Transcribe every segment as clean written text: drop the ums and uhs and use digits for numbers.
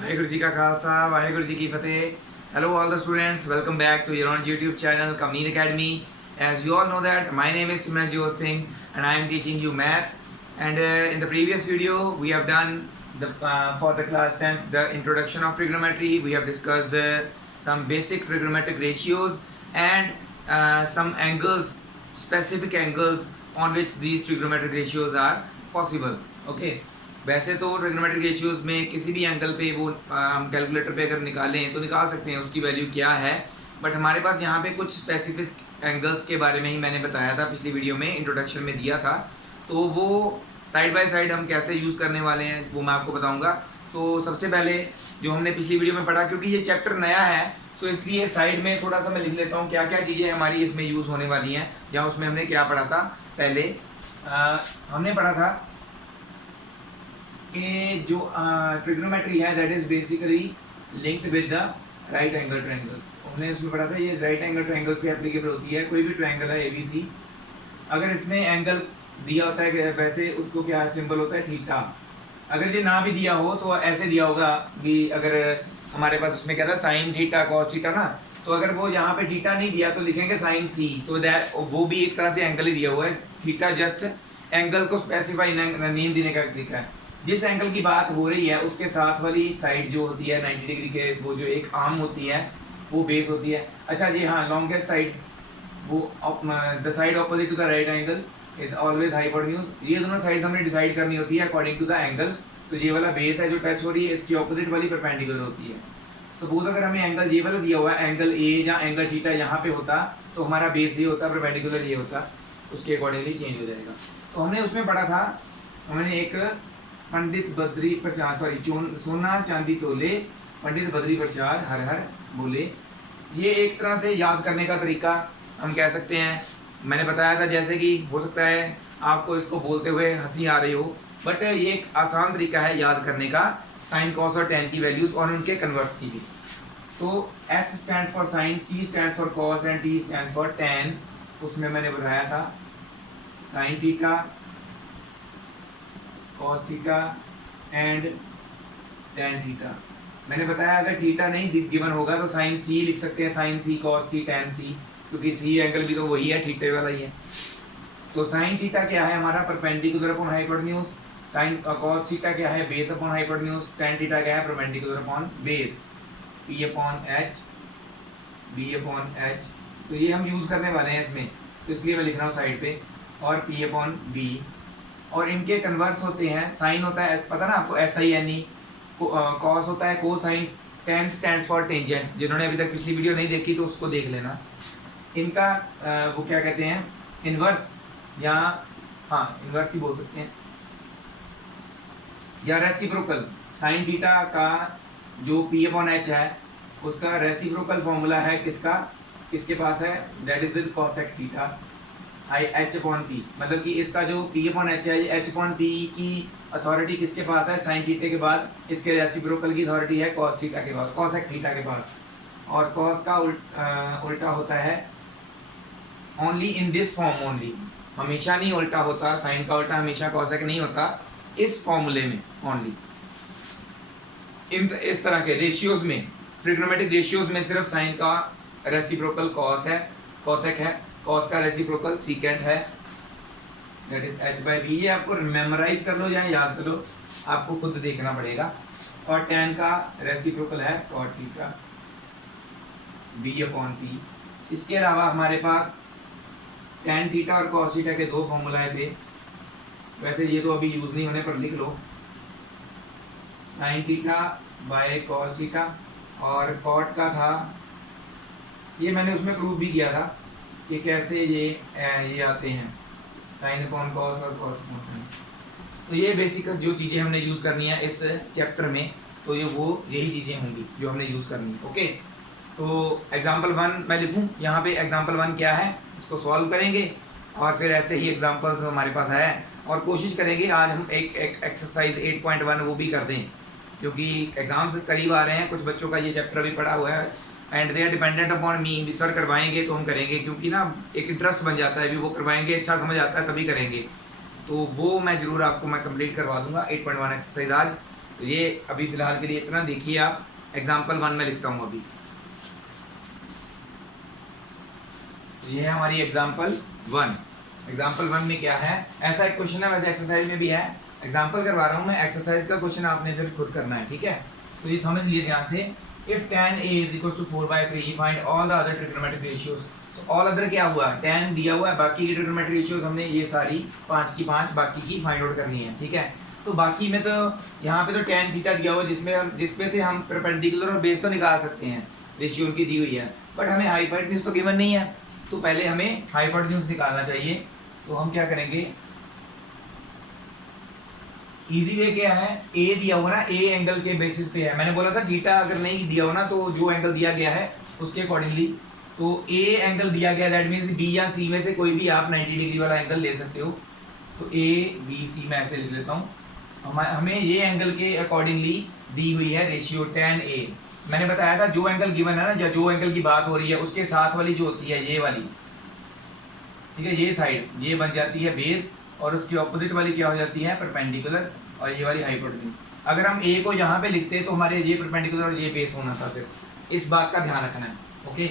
वाहेगुरु जी का खालसा वाहेगुरु जी की फतेह. Hello all the students, welcome back to your own YouTube channel Kameen Academy. As you all know that my name is Simranjot Singh and I am teaching you maths. And in the previous video we have done for the class 10th the introduction of trigonometry. We have discussed some basic trigonometric ratios and some angles, specific angles on which these trigonometric ratios are possible. Okay. वैसे तो trigonometric ratios में किसी भी angle पे वो हम calculator पे अगर निकालें तो निकाल सकते हैं उसकी वैल्यू क्या है. बट हमारे पास यहाँ पे कुछ स्पेसिफिक एंगल्स के बारे में ही मैंने बताया था पिछली वीडियो में, इंट्रोडक्शन में दिया था. तो वो साइड बाय साइड हम कैसे यूज़ करने वाले हैं वो मैं आपको बताऊँगा. तो सबसे पहले जो हमने पिछली वीडियो में पढ़ा, क्योंकि ये चैप्टर नया है तो इसलिए साइड में थोड़ा सा मैं लिख लेता हूँ क्या क्या चीज़ें हमारी इसमें यूज़ होने वाली हैं. या उसमें हमने क्या पढ़ा था पहले. हमने पढ़ा था कि जो ट्रिग्नोमेट्री है that is basically linked with the right angle triangles. हमने उसमें पढ़ा था ये राइट एंगल ट्रायंगल्स पे एप्लीकेबल होती है. कोई भी ट्रायंगल है ABC, अगर इसमें एंगल दिया होता है वैसे उसको क्या सिंबल होता है थीटा. अगर ये ना भी दिया हो तो ऐसे दिया होगा कि अगर हमारे पास उसमें क्या था साइन थीटा कॉस थीटा ना, तो अगर वो यहाँ पे थीटा नहीं दिया तो लिखेंगे साइन C. तो दैट वो भी एक तरह से एंगल ही दिया हुआ है. थीटा जस्ट एंगल को स्पेसिफाई नेम देने का तरीका है. जिस एंगल की बात हो रही है उसके साथ वाली साइड जो होती है 90 डिग्री के, वो जो एक आर्म होती है वो बेस होती है. अच्छा जी हाँ, लॉन्गेस्ट साइड वो the side opposite to the right angle is always hypotenuse. ये दोनों साइड्स हमने डिसाइड करनी होती है अकॉर्डिंग टू द एंगल. तो ये वाला बेस है जो टच हो रही है इसकी ऑपोजिट वाली परपेंडिकुलर होती है. सपोज अगर हमें एंगल ये वाला दिया हुआ है एंगल A या एंगल थीटा यहाँ पे होता तो हमारा बेस ये होता, परपेंडिकुलर ये होता, उसके अकॉर्डिंगली चेंज हो जाएगा. तो हमने उसमें पढ़ा था, हमने एक पंडित बद्री प्रचार सोना चांदी तोले पंडित बद्री प्रचार हर हर बोले. ये एक तरह से याद करने का तरीका हम कह सकते हैं. मैंने बताया था जैसे कि हो सकता है आपको इसको बोलते हुए हंसी आ रही हो, बट ये एक आसान तरीका है याद करने का साइन कॉस और टेन की वैल्यूज और उनके कन्वर्स की भी. So S stands for sine, C stands for cos and T stands for tan. उसमें मैंने बताया था sine theta cos theta and tan theta. मैंने बताया अगर थीटा नहीं गिवन होगा तो साइन C लिख सकते हैं, sine C cos C tan C, क्योंकि C एंगल भी तो वही है, थीटे वाला ही है. तो साइन थीटा क्या है हमारा perpendicular upon hypotenuse. Sine cos theta क्या है base upon hypotenuse. tan theta क्या है perpendicular upon base. P upon H B upon H. तो ये हम यूज़ करने वाले हैं इसमें, तो इसलिए मैं लिख रहा हूँ साइड पे. और P अपॉन B. और इनके कन्वर्स होते हैं. साइन होता है पता ना आपको SINE, कॉस होता है cosine, ten stands for tangent. जिन्होंने अभी तक पिछली वीडियो नहीं देखी तो उसको देख लेना. इनका वो क्या कहते हैं इन्वर्स, या हाँ इन्वर्स ही बोल सकते हैं, या रेसिप्रोकल. साइन थीटा का जो P अपॉन H है उसका रेसिप्रोकल फॉर्मूला है किसका, किसके पास है, that is with cosec theta H upon P. मतलब कि इसका जो P अपॉन H है ये H अपॉन P की अथॉरिटी किसके पास है साइन थीटा के बाद. इसके रेसिप्रोकल की अथॉरिटी है कॉस थीटा के पास, कॉसेक थीटा के पास. और कॉस का उल्टा होता है only in this form only. हमेशा नहीं उल्टा होता, साइन का उल्टा हमेशा कॉसेक नहीं होता, इस फॉर्मूले में ओनली. इस तरह के रेशियोज में, ट्रिग्नोमेट्रिक रेशियोज में सिर्फ साइन का रेसिप्रोकल कॉस है, कॉसेक है. कॉस का रेसिप्रोकल सीकेंट है, that is H by B. ये आपको मेमोराइज कर लो या याद कर लो, आपको खुद देखना पड़ेगा. और tan का रेसिप्रोकल है cot theta B upon P. इसके अलावा हमारे पास tan थीटा और cos थीटा के दो फॉर्मूलाए थे. वैसे ये तो अभी यूज़ नहीं होने पर लिख लो, sine theta by cos theta. और cot का था, ये मैंने उसमें प्रूव भी किया था कि कैसे ये आते हैं साइन अपॉन कॉस और कॉस अपॉन साइन. तो ये बेसिक जो चीज़ें हमने यूज़ करनी है इस चैप्टर में, तो ये वो यही चीज़ें होंगी जो हमने यूज़ करनी है. ओके. तो एग्जांपल 1 मैं लिखूँ यहाँ पे. एग्जांपल 1 क्या है इसको सॉल्व करेंगे और फिर ऐसे ही एग्जांपल्स हमारे पास है. और कोशिश करेंगे आज हम एक एक्सरसाइज 8.1 वो भी कर दें, क्योंकि एग्ज़ाम्स करीब आ रहे हैं. कुछ बच्चों का ये चैप्टर भी पढ़ा हुआ है and they are dependent upon me. Sir करवाएंगे तो हम करेंगे, क्योंकि ना एक इंटरेस्ट बन जाता है, भी वो करवाएंगे अच्छा समझ आता है तभी करेंगे. तो वो मैं ज़रूर आपको मैं कंप्लीट करवा दूंगा 8.1 एक्सरसाइज आज. तो ये अभी फिलहाल के लिए इतना देखिए आप। एग्जाम्पल 1 में लिखता हूँ अभी। ये है हमारी एग्जाम्पल 1। एग्जाम्पल 1 में क्या है, ऐसा एक क्वेश्चन है, वैसे एक्सरसाइज में भी है। एग्जाम्पल करवा रहा हूँ मैं, एक्सरसाइज का क्वेश्चन आपने फिर खुद करना है, ठीक है। तो ये समझ लीजिए ध्यान से। If tan a is equals to 4/3 find all the other trigonometric ratios. So all other क्या हुआ, tan दिया हुआ है, बाकी की ट्रिग्नोमेट्रिक रेशियोज हमने ये सारी 5 की 5 बाकी की फाइंड आउट करनी है, ठीक है। तो बाकी में तो यहाँ पे तो tan थीटा दिया हुआ है, जिसमें से हम परपेंडिकुलर और बेस तो निकाल सकते हैं, रेशियो उनकी दी हुई है, बट हमें हाइपोटेन्यूज तो गिवन नहीं है। तो पहले हमें हाइपोटेन्यूज निकालना चाहिए। तो हम क्या करेंगे, इजी वे क्या है, ए दिया हुआ ना, ए एंगल के बेसिस पे है। मैंने बोला था थीटा अगर नहीं दिया हो ना, तो जो एंगल दिया गया है उसके अकॉर्डिंगली, तो ए एंगल दिया गया, दैट मीन्स बी या सी में से कोई भी आप 90 डिग्री वाला एंगल ले सकते हो। तो ए बी सी मैं ऐसे लिख लेता हूँ। हमें ये एंगल के अकॉर्डिंगली दी हुई है रेशियो tan a। मैंने बताया था जो एंगल गिवन है ना, या जो एंगल की बात हो रही है, उसके साथ वाली जो होती है ये वाली, ठीक है, ये साइड ये बन जाती है बेस, और उसकी ऑपोजिट वाली क्या हो जाती है, परपेंडिकुलर, और ये वाली हाइपोटेन्यूज। अगर हम ए को यहाँ पे लिखते हैं तो हमारे ये परपेंडिकुलर और ये बेस होना था, फिर इस बात का ध्यान रखना है, ओके।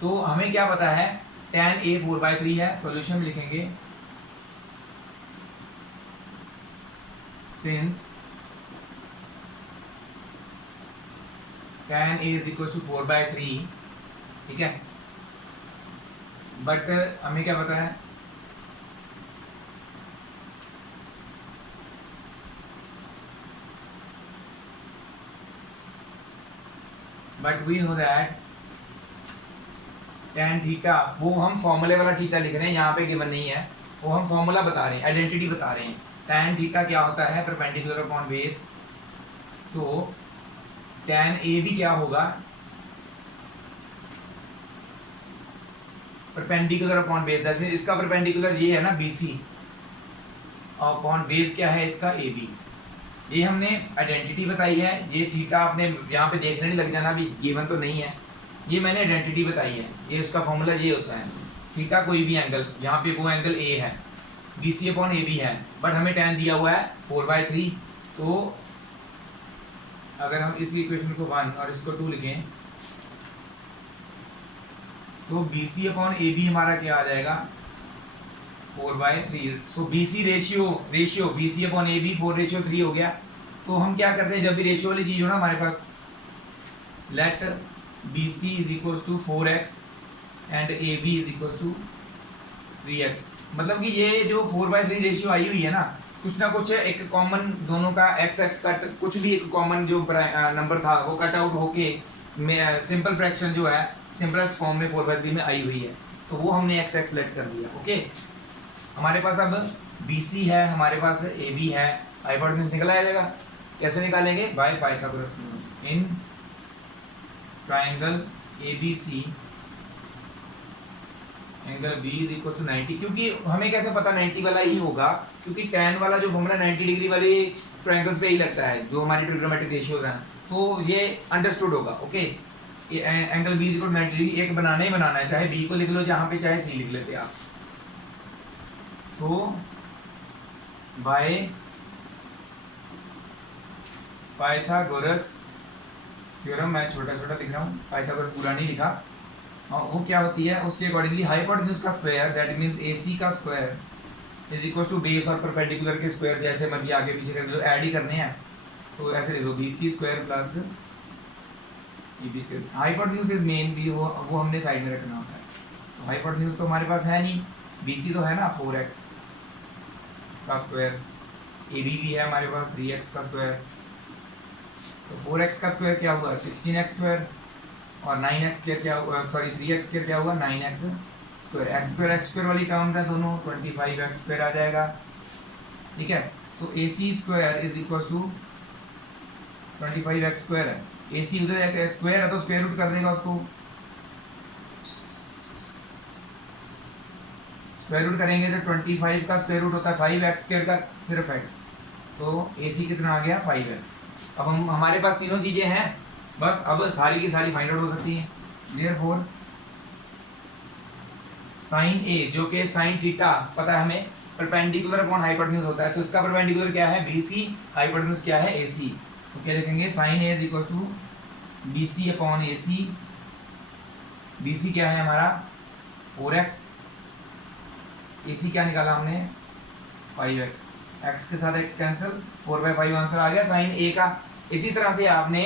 तो हमें क्या पता है, tan a 4/3 है। सॉल्यूशन में लिखेंगे since tan a is equals to 4/3, ठीक है। बट हमें क्या पता है, but we know that tan theta, वो हम फॉर्मूले वाला थीटा लिख रहे हैं, यहाँ पे गिवन नहीं है, वो हम फॉर्मूला बता रहे हैं, आइडेंटिटी बता रहे हैं। tan थीटा क्या होता है, perpendicular upon base. So tan a भी क्या होगा, perpendicular upon base, that means इसका परपेंडिकुलर ये है ना BC, अपॉन बेस क्या है इसका AB। ये हमने आइडेंटिटी बताई है। ये थीटा आपने यहाँ पे देखने नहीं लग जाना, अभी गिवन तो नहीं है, ये मैंने आइडेंटिटी बताई है। ये उसका फॉर्मूला ये होता है, थीटा कोई भी एंगल, यहाँ पे वो एंगल A है, BC अपॉन AB है, बट हमें tan दिया हुआ है 4/3। तो अगर हम इस इक्वेशन को 1 और इसको 2 लिखें, सो BC अपॉन AB हमारा क्या आ जाएगा, 4/3। सो BC ratio BC upon AB 4/3 हो गया। तो हम क्या करते हैं, जब भी रेशियो वाली चीज़ हो ना हमारे पास, let BC is equal to 4x and AB is equal to 3x। मतलब कि ये जो 4/3 रेशियो आई हुई है ना, कुछ ना कुछ एक कॉमन दोनों का x कट, कुछ भी एक कॉमन जो नंबर था वो कट आउट होके सिंपल फ्रैक्शन जो है सिंपलेस्ट फॉर्म में 4/3 में आई हुई है, तो वो हमने x लेट कर दिया, ओके। हमारे पास अब BC है, हमारे पास AB है, हाइपोटेन्यूज निकल आ जाएगा। कैसे निकालेंगे, by Pythagoras theorem. In triangle ABC angle B is equal to 90। क्योंकि हमें कैसे पता 90 वाला ही होगा, क्योंकि tan वाला जो फॉर्मूला 90 डिग्री वाले ट्रायंगल्स पे ही लगता है, जो हमारी ट्रिग्नोमेट्रिक रेशियोज हैं, तो ये अंडरस्टूड होगा, ओके। ये angle B is equal to 90 degree एक बनाना ही बनाना है, चाहे B को लिख लो जहाँ पे, चाहे C लिख लेते आप। सो बाय पाइथागोरस थ्योरम, मैं छोटा छोटा लिख रहा हूँ, पाइथागोरस पूरा नहीं लिखा, वो क्या होती है, उसके अकॉर्डिंगली हाइपोटेन्यूज का स्क्वायर, दैट मींस AC का square is equal to base और परपेंडिकुलर के स्क्वायर, जैसे मर्जी आगे पीछे कर लो, ऐड ही करने हैं, तो ऐसे लिख लो BC square plus AB square. Hypotenuse is main भी, वो हमने साइड में रखना होता है। तो हाइपोटेन्यूज तो हमारे पास है नहीं, BC तो है ना 4x का स्क्वायर, AB भी है हमारे पास 3x का स्क्वायर। तो 4x का स्क्वायर क्या हुआ, 16x स्क्वायर, और 9x स्क्वायर क्या हुआ, सॉरी 3x स्क्वायर क्या हुआ, 9x स्क्वायर। x स्क्वायर वाली टर्म्स हैं दोनों, 25x स्क्वायर आ जाएगा, ठीक है। So AC square is equal to 25x square है। AC उधर एक स्क्वायर है तो स्क्वायर रूट कर देगा उसको, स्क्वायर रूट करेंगे तो 25 का स्क्वायर रूट होता है 5x स्क्वायर का सिर्फ x, तो AC कितना आ गया 5x। अब हम हमारे पास तीनों चीज़ें हैं, बस अब सारी की सारी फाइंड आउट हो सकती हैं। देयरफॉर साइन A जो कि साइन थीटा पता है हमें, परपेंडिकुलर अपॉन हाइपोटेन्यूज होता है, तो इसका परपेंडिकुलर क्या है BC, हाइपोटेन्यूज क्या है AC। तो क्या लिखेंगे sin A is equal to BC upon AC। BC क्या है हमारा 4x, AC क्या निकाला हमने 5x, x के साथ x कैंसिल, 4/5 आंसर आ गया sin A का। इसी तरह से आपने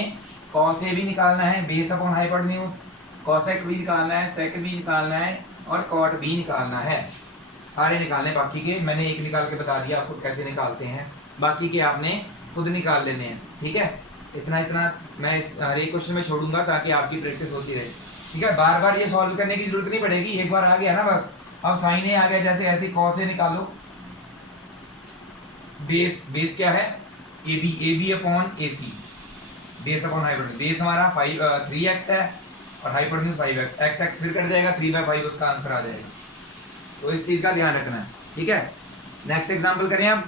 cos A भी निकालना है, बेस अपॉन हाइपोटेन्यूज, cosec भी निकालना है, sec भी निकालना है और cot भी निकालना है। सारे निकालने बाकी के मैंने एक निकाल के बता दिया आपको कैसे निकालते हैं, बाकी के आपने खुद निकाल लेने हैं। ठीक है, इतना मैं इस हर एक क्वेश्चन में छोड़ूंगा ताकि आपकी प्रैक्टिस होती रहे। ठीक है, बार बार ये सॉल्व करने की जरूरत नहीं पड़ेगी, एक बार आ गया ना बस। अब sin A आ गया, जैसे ऐसे cos A निकालो, बेस क्या है AB upon AC, base upon hypotenuse. Base हमारा 3x है और हाइपोटेन्यूज 5x, x फिर कट जाएगा, 3/5 उसका आंसर आ जाएगा। तो इस चीज का ध्यान रखना है। ठीक है, नेक्स्ट एग्जांपल करें अब।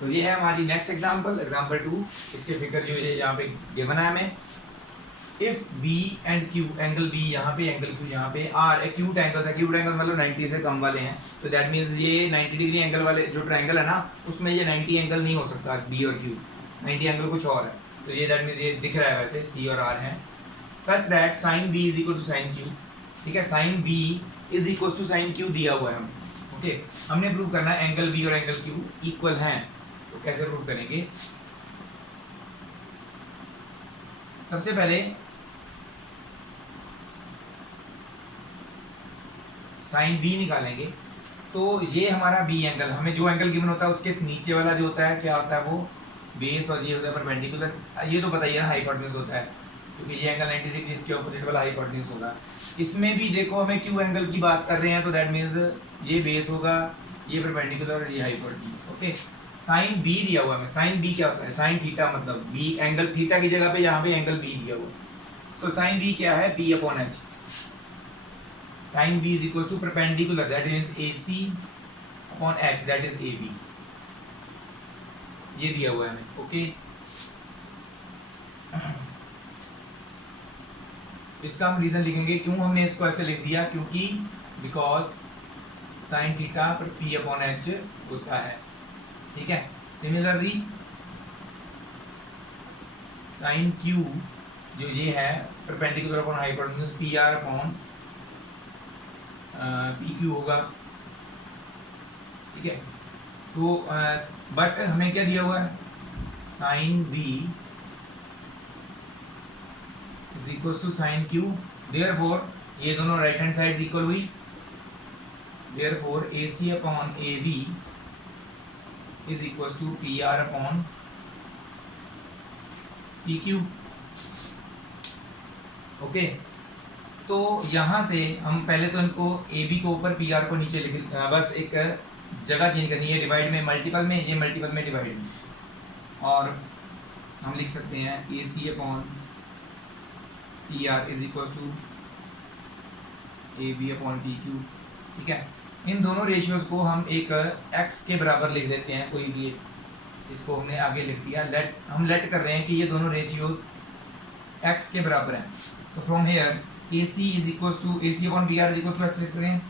तो ये है हमारी नेक्स्ट एग्जांपल 2। इसके फिगर जो ये यहाँ पे गिवन है हमें, if B and Q, angle B यहाँ पे, एंगल Q यहाँ पे, are acute angles, acute angle मतलब 90 से कम वाले हैं, तो दैट मीन्स ये 90 डिग्री एंगल वाले जो ट्रायंगल है ना, उसमें ये 90 एंगल नहीं हो सकता B और Q, 90 एंगल कुछ और है। तो ये दैट मीन्स ये दिख रहा है वैसे C और R है, such that sin B is equal to sin Q। ठीक है, sin B is equal to sin Q दिया हुआ है हमें। ओके, हमने प्रूव करना है एंगल B और एंगल Q इक्वल हैं। तो कैसे प्रूव करेंगे? सबसे पहले sin B निकालेंगे, तो ये हमारा B एंगल, हमें जो एंगल गिवन होता है उसके नीचे वाला जो होता है क्या होता है, वो बेस, और ये होता है परपेंडिकुलर। ये तो बताइए ना, हाइपोटेन्यूज होता है, क्योंकि ये एंगल 90 डिग्री इसके ऑपोजिट वाला हाइपोटेन्यूज होगा। इसमें भी देखो हमें Q एंगल की बात कर रहे हैं, तो दैट मीन्स ये बेस होगा, ये परपेंडिकुलर, ये हाइपोटेन्यूज। ओके, sin B दिया हुआ है हमें, sin B क्या होता है, sin थीटा, मतलब B एंगल थीटा की जगह पे यहाँ पे एंगल B दिया हुआ है। सो sin B क्या है, B upon H। sin B is equals to perpendicular, that is AC upon H, that is AB। ये दिया हुआ है हमें। ओके, इसका हम रीजन लिखेंगे क्यों हमने इसको ऐसे लिख दिया, क्योंकि बिकॉज sin थीटा पर P अपॉन H होता है। ठीक है, सिमिलरली sin Q जो ये है perpendicular upon hypotenuse PR upon PQ होगा। ठीक है, सो बट हमें क्या दिया हुआ है, sin B is equal to sin Q, therefore ये दोनों राइट हैंड साइड्स इक्वल हुई, therefore AC upon AB is equal to PR upon PQ। Okay, तो यहाँ से हम पहले तो इनको AB को ऊपर PR को नीचे लिख, बस एक जगह चेंज करनी है, डिवाइड में मल्टीपल में, ये मल्टीपल में डिवाइड में, और हम लिख सकते हैं AC upon PR is equal to AB upon PQ। ठीक है, इन दोनों रेशियोज को हम एक x के बराबर लिख देते हैं, कोई भी इसको हमने आगे लिख दिया, हम लेट कर रहे हैं कि ये दोनों रेशियोज x के बराबर हैं। तो from here AC is equal to AC upon PR is equal to x लिख सकते हैं,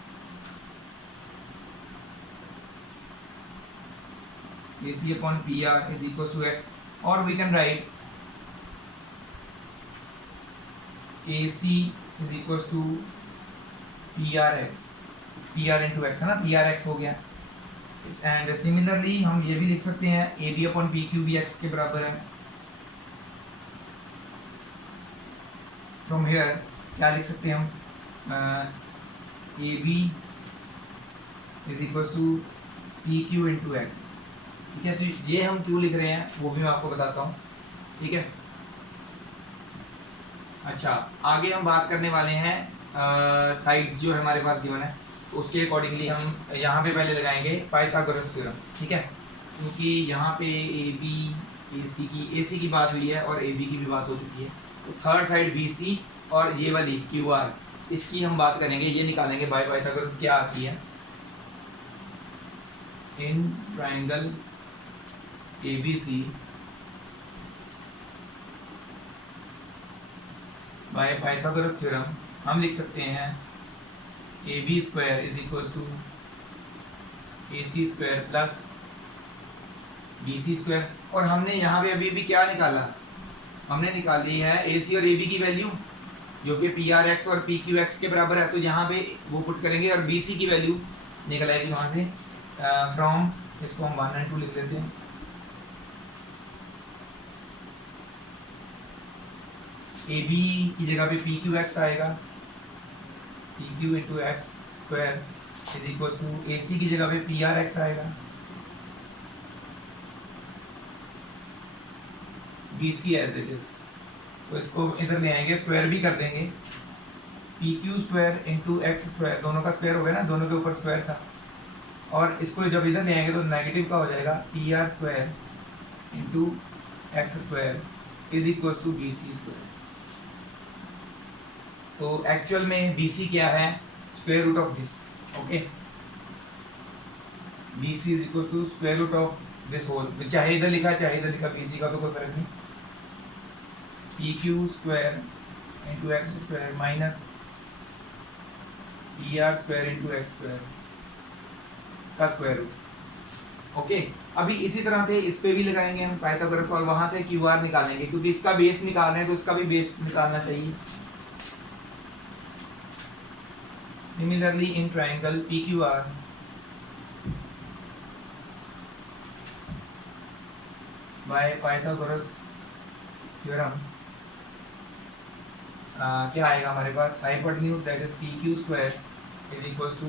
AC upon PR is equal to x, और we can write AC is equal to PRx, PR into x है ना, PRx हो गया। And similarly हम ये भी लिख सकते हैं AB अपॉन PQ भी x के बराबर है। फ्रॉम हेयर क्या लिख सकते हैं हम, AB is equal to PQ into x. ठीक है, तो ये हम क्यों लिख रहे हैं वो भी मैं आपको बताता हूँ। ठीक है, अच्छा, आगे हम बात करने वाले हैं साइड्स जो हमारे पास गिवन है, तो उसके अकॉर्डिंगली हम यहाँ पे पहले लगाएंगे पाइथागोरस थ्योरम। ठीक है, क्योंकि यहाँ पे AC की बात हुई है और AB की भी बात हो चुकी है, तो थर्ड साइड BC और ये वाली QR, इसकी हम बात करेंगे, ये निकालेंगे बाय पाइथागोरस क्या आती है। In triangle ABC by Pythagoras theorem हम लिख सकते हैं A B square is equal to A C square plus B C square. और हमने यहाँ पे अभी भी क्या निकाला, हमने निकाली है ए सी और ए बी की वैल्यू जो कि पी आर एक्स और पी क्यू एक्स के बराबर है, तो यहाँ पे वो पुट करेंगे और बी सी की वैल्यू निकल आएगी वहाँ से फ्रॉम, इसको हम 1 and 2 लिख लेते हैं। ए बी की जगह पे पी क्यू एक्स आएगा, P Q into x square is equal to A C की जगह पे पी आर एक्स आएगा, B C as it is. तो इसको इधर ले आएंगे, स्क्वायर भी कर देंगे, P Q square into x square, दोनों का स्क्वायर हो गया ना, दोनों के ऊपर स्क्वायर था। और इसको जब इधर ले आएंगे तो नेगेटिव का हो जाएगा, P R square into x square is equal to B C square. तो एक्चुअल में बी सी क्या है, square root of this, okay. B C is equal to square root of this whole, चाहे इधर लिखा चाहे इधर लिखा, बी सी का तो कोई फर्क नहीं। P Q square into x square minus P R square into x square का स्क्वायर रूट, ओके। अभी इसी तरह से इस पे भी लगाएंगे हम पाइथागोरस और वहां से क्यू आर निकालेंगे, क्योंकि इसका बेस निकाल रहे हैं तो इसका भी बेस निकालना चाहिए। Similarly in triangle P Q R by Pythagoras theorem क्या आएगा हमारे पास, hypotenuse that is P Q square is equal to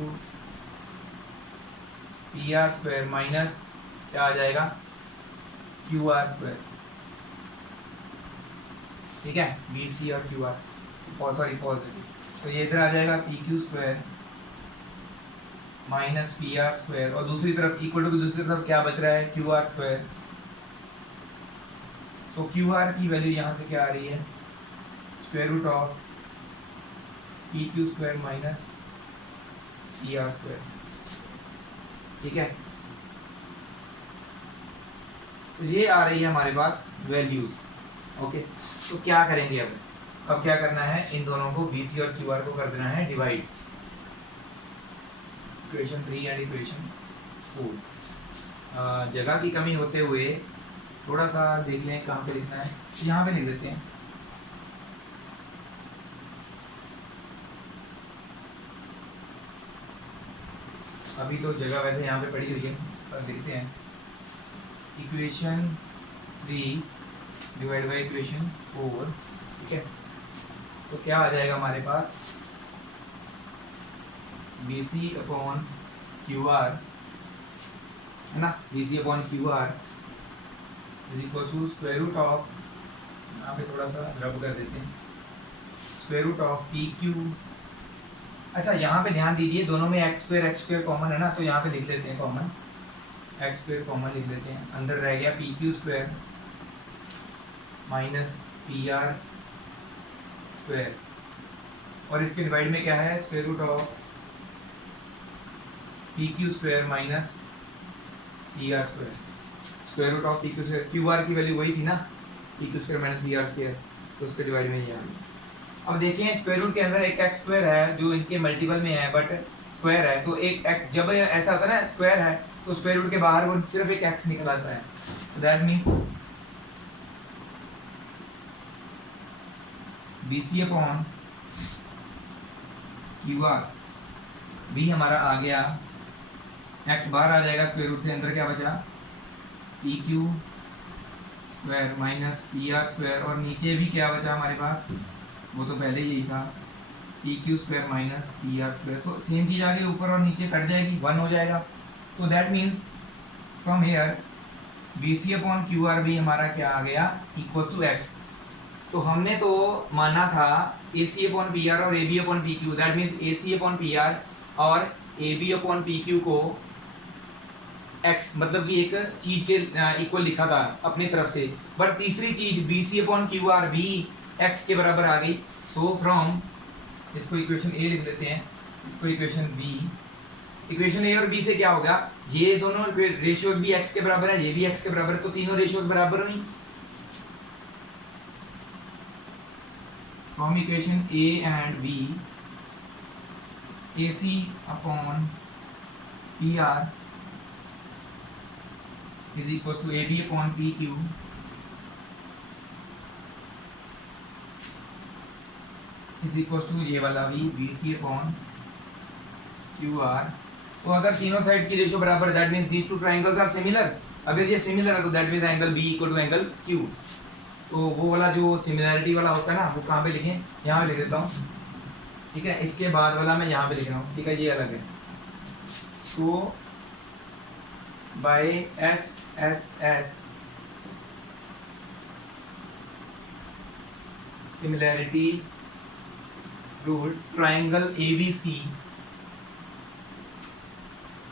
P R square minus क्या आ जाएगा, क्यू आर स्क्वायर, ठीक है, बी सी और क्यू आर, और सॉरी पॉजिटिव, तो ये इधर आ जाएगा P Q square minus P R square, और दूसरी तरफ इक्वल टू दूसरी तरफ क्या बच रहा है, Q R square. So Q R की वैल्यू यहाँ से क्या आ रही है, square root of P Q square minus P R square, ठीक है। तो ये आ रही है हमारे पास वैल्यूज, ओके। तो क्या करेंगे अब क्या करना है, इन दोनों को बी सी और क्यू आर को कर देना है डिवाइड, इक्वेशन 3 एंड इक्वेशन 4। जगह की कमी होते हुए थोड़ा सा देख लें कहाँ पे लिखना है, यहाँ पे लिख देते हैं। अभी तो जगह वैसे यहाँ पे पड़ी हुई है, पर देखते हैं इक्वेशन 3 डिवाइड बाई इक्वेशन 4, ठीक है। तो क्या आ जाएगा हमारे पास, B C upon Q R, है ना, B C upon Q R is equal to square root of, यहाँ पे थोड़ा सा रब कर देते हैं, square root of P Q. अच्छा यहाँ पे ध्यान दीजिए, दोनों में एक्स स्क्वायर कॉमन है ना, तो यहाँ पे लिख लेते हैं कॉमन, एक्स स्क्वायर कॉमन लिख लेते हैं, अंदर रह गया P Q square minus P R square, और इसके डिवाइड में क्या है, square root of P Q square minus P R square, square root of P Q square, Q R की वैल्यू वही थी ना, P Q square minus P R square, तो उसके डिवाइड में ये आ गया। अब देखिए स्क्वायर रूट के अंदर एक एक्स स्क्वायर है जो इनके मल्टीपल में है, बट स्क्वायर है, तो एक जब ऐसा होता है ना स्क्वायर है तो स्क्वायर रूट के बाहर वो सिर्फ एक एक्स निकल आता है, तो that means B C upon Q R भी हमारा आ गया, एक्स बाहर आ जाएगा स्क्वायर रूट से, अंदर क्या बचा, P Q square minus P R square, और नीचे भी क्या बचा हमारे पास, वो तो पहले यही था, P Q square minus P R square. So same चीज़ आगे ऊपर और नीचे कट जाएगी, 1 हो जाएगा। तो that means from here B C upon Q R भी हमारा क्या आ गया, इक्वल टू एक्स। तो हमने तो माना था A C upon P R और A B upon P Q, that means A C upon P R और A B upon P Q को एक्स मतलब कि एक चीज़ के इक्वल लिखा था अपनी तरफ से, बट तीसरी चीज़ B C upon Q R भी एक्स के बराबर आ गई। सो फ्रॉम, इसको इक्वेशन ए लिख लेते हैं, इसको इक्वेशन बी, इक्वेशन ए और बी से क्या होगा, ये दोनों रेशियोज भी एक्स के बराबर है, ये भी एक्स के बराबर है, तो तीनों रेशियोज बराबर हुई। From equation A and B AC upon PR is equal to AB upon PQ is equal to ये वाला भी BC अपॉन QR। तो अगर तीनों साइड्स की रेशियो बराबर है that means these two triangles are similar. अगर ये सिमिलर है तो that means angle B equal to angle Q। तो वो वाला जो सिमिलरिटी वाला होता है ना वो कहाँ पे लिखें, यहाँ पे लिख देता हूँ, ठीक है। इसके बाद वाला मैं यहाँ पे लिख रहा हूँ, ठीक है, ये अलग है। तो by SSS similarity rule triangle ABC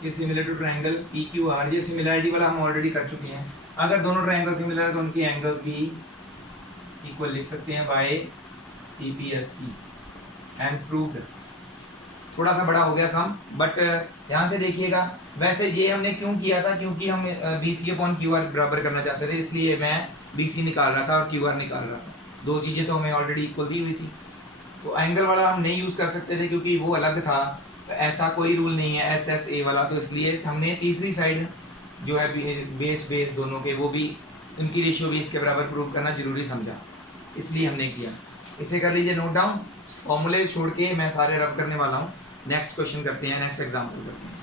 ये सिमिलर टू ट्रायंगल PQR। ये सिमिलरिटी वाला हम ऑलरेडी कर चुके हैं। अगर दोनों ट्रायंगल सिमिलर है तो उनके एंगल्स भी इक्वल लिख सकते हैं बाय CPST। Hence proved. थोड़ा सा बड़ा हो गया सम, बट ध्यान से देखिएगा। वैसे ये हमने क्यों किया था, क्योंकि हम BC अपॉन QR बराबर करना चाहते थे, इसलिए मैं BC निकाल रहा था और QR निकाल रहा था। दो चीज़ें तो हमें ऑलरेडी इक्वल दी हुई थी। तो एंगल वाला हम नहीं यूज़ कर सकते थे क्योंकि वो अलग था, तो ऐसा कोई रूल नहीं है SSA वाला। तो इसलिए हमने तीसरी साइड जो है बेस दोनों के वो भी उनकी रेशियो भी इसके बराबर प्रूव करना जरूरी समझा, इसलिए हमने किया। इसे कर लीजिए नोट डाउन। फॉर्मूले छोड़ के मैं सारे रब करने वाला हूँ। नेक्स्ट क्वेश्चन करते हैं, नेक्स्ट एग्जाम्पल करते हैं।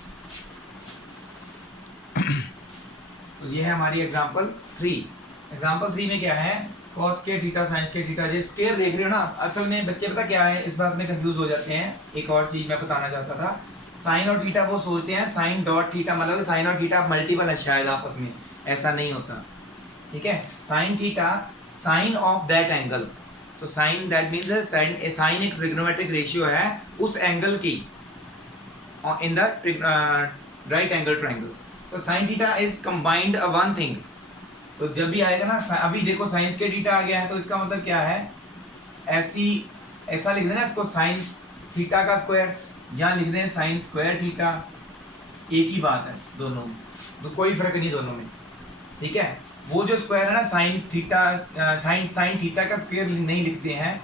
तो ये है हमारी एग्जाम्पल 3। एग्जाम्पल 3 में क्या है, कॉस के थीटा साइंस के थीटा। ये स्केयर देख रहे हो ना, असल में बच्चे पता क्या है, इस बात में कंफ्यूज हो जाते हैं। एक और चीज़ मैं बताना चाहता था, साइन और थीटा वो सोचते हैं साइन डॉट थीटा, मतलब साइन और थीटा मल्टीपल है शायद आपस में, ऐसा नहीं होता, ठीक है। Sine theta sine of that angle. So sine that means sine एक ट्रिग्नोमेट्रिक रेशियो है उस एंगल की in the right angle triangles. So sine theta is combined a one thing. So जब भी आएगा ना, अभी देखो साइंस के थीटा आ गया है, तो इसका मतलब क्या है, ऐसा लिख देना इसको, साइन थीटा का स्क्वायर, यहाँ लिख दें साइन स्क्वायर थीटा, एक ही बात है दोनों में, तो कोई फर्क नहीं दोनों में, ठीक है। वो जो स्क्वायर है ना साइन थीटा, साइन थीटा का स्क्वायर नहीं लिखते हैं,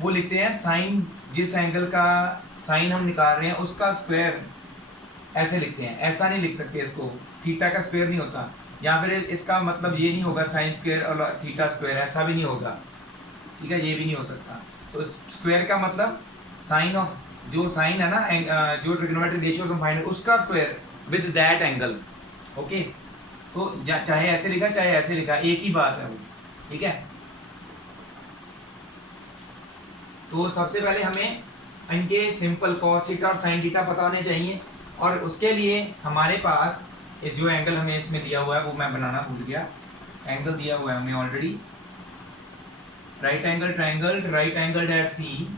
वो लिखते हैं साइन, जिस एंगल का साइन हम निकाल रहे हैं उसका स्क्वायर, ऐसे लिखते हैं। ऐसा नहीं लिख सकते इसको, थीटा का स्क्वायर नहीं होता, या फिर इसका मतलब ये नहीं होगा साइन स्क्वायर और थीटा स्क्वायर, ऐसा भी नहीं होगा, ठीक है, ये भी नहीं हो सकता। तो स्क्वायर का मतलब साइन ऑफ, जो साइन है ना, जो ट्रिग्नोमेट्रिक रेशियोज हम फाइंड उसका square with that angle, okay. तो चाहे ऐसे लिखा चाहे ऐसे लिखा, एक ही बात है वो, ठीक है। तो सबसे पहले हमें इनके सिंपल कॉस थीटा और साइन थीटा पता होने चाहिए, और उसके लिए हमारे पास ये जो एंगल हमें इसमें दिया हुआ है वो मैं बनाना भूल गया। एंगल दिया हुआ है हमें already, right angle triangle, right angle at C,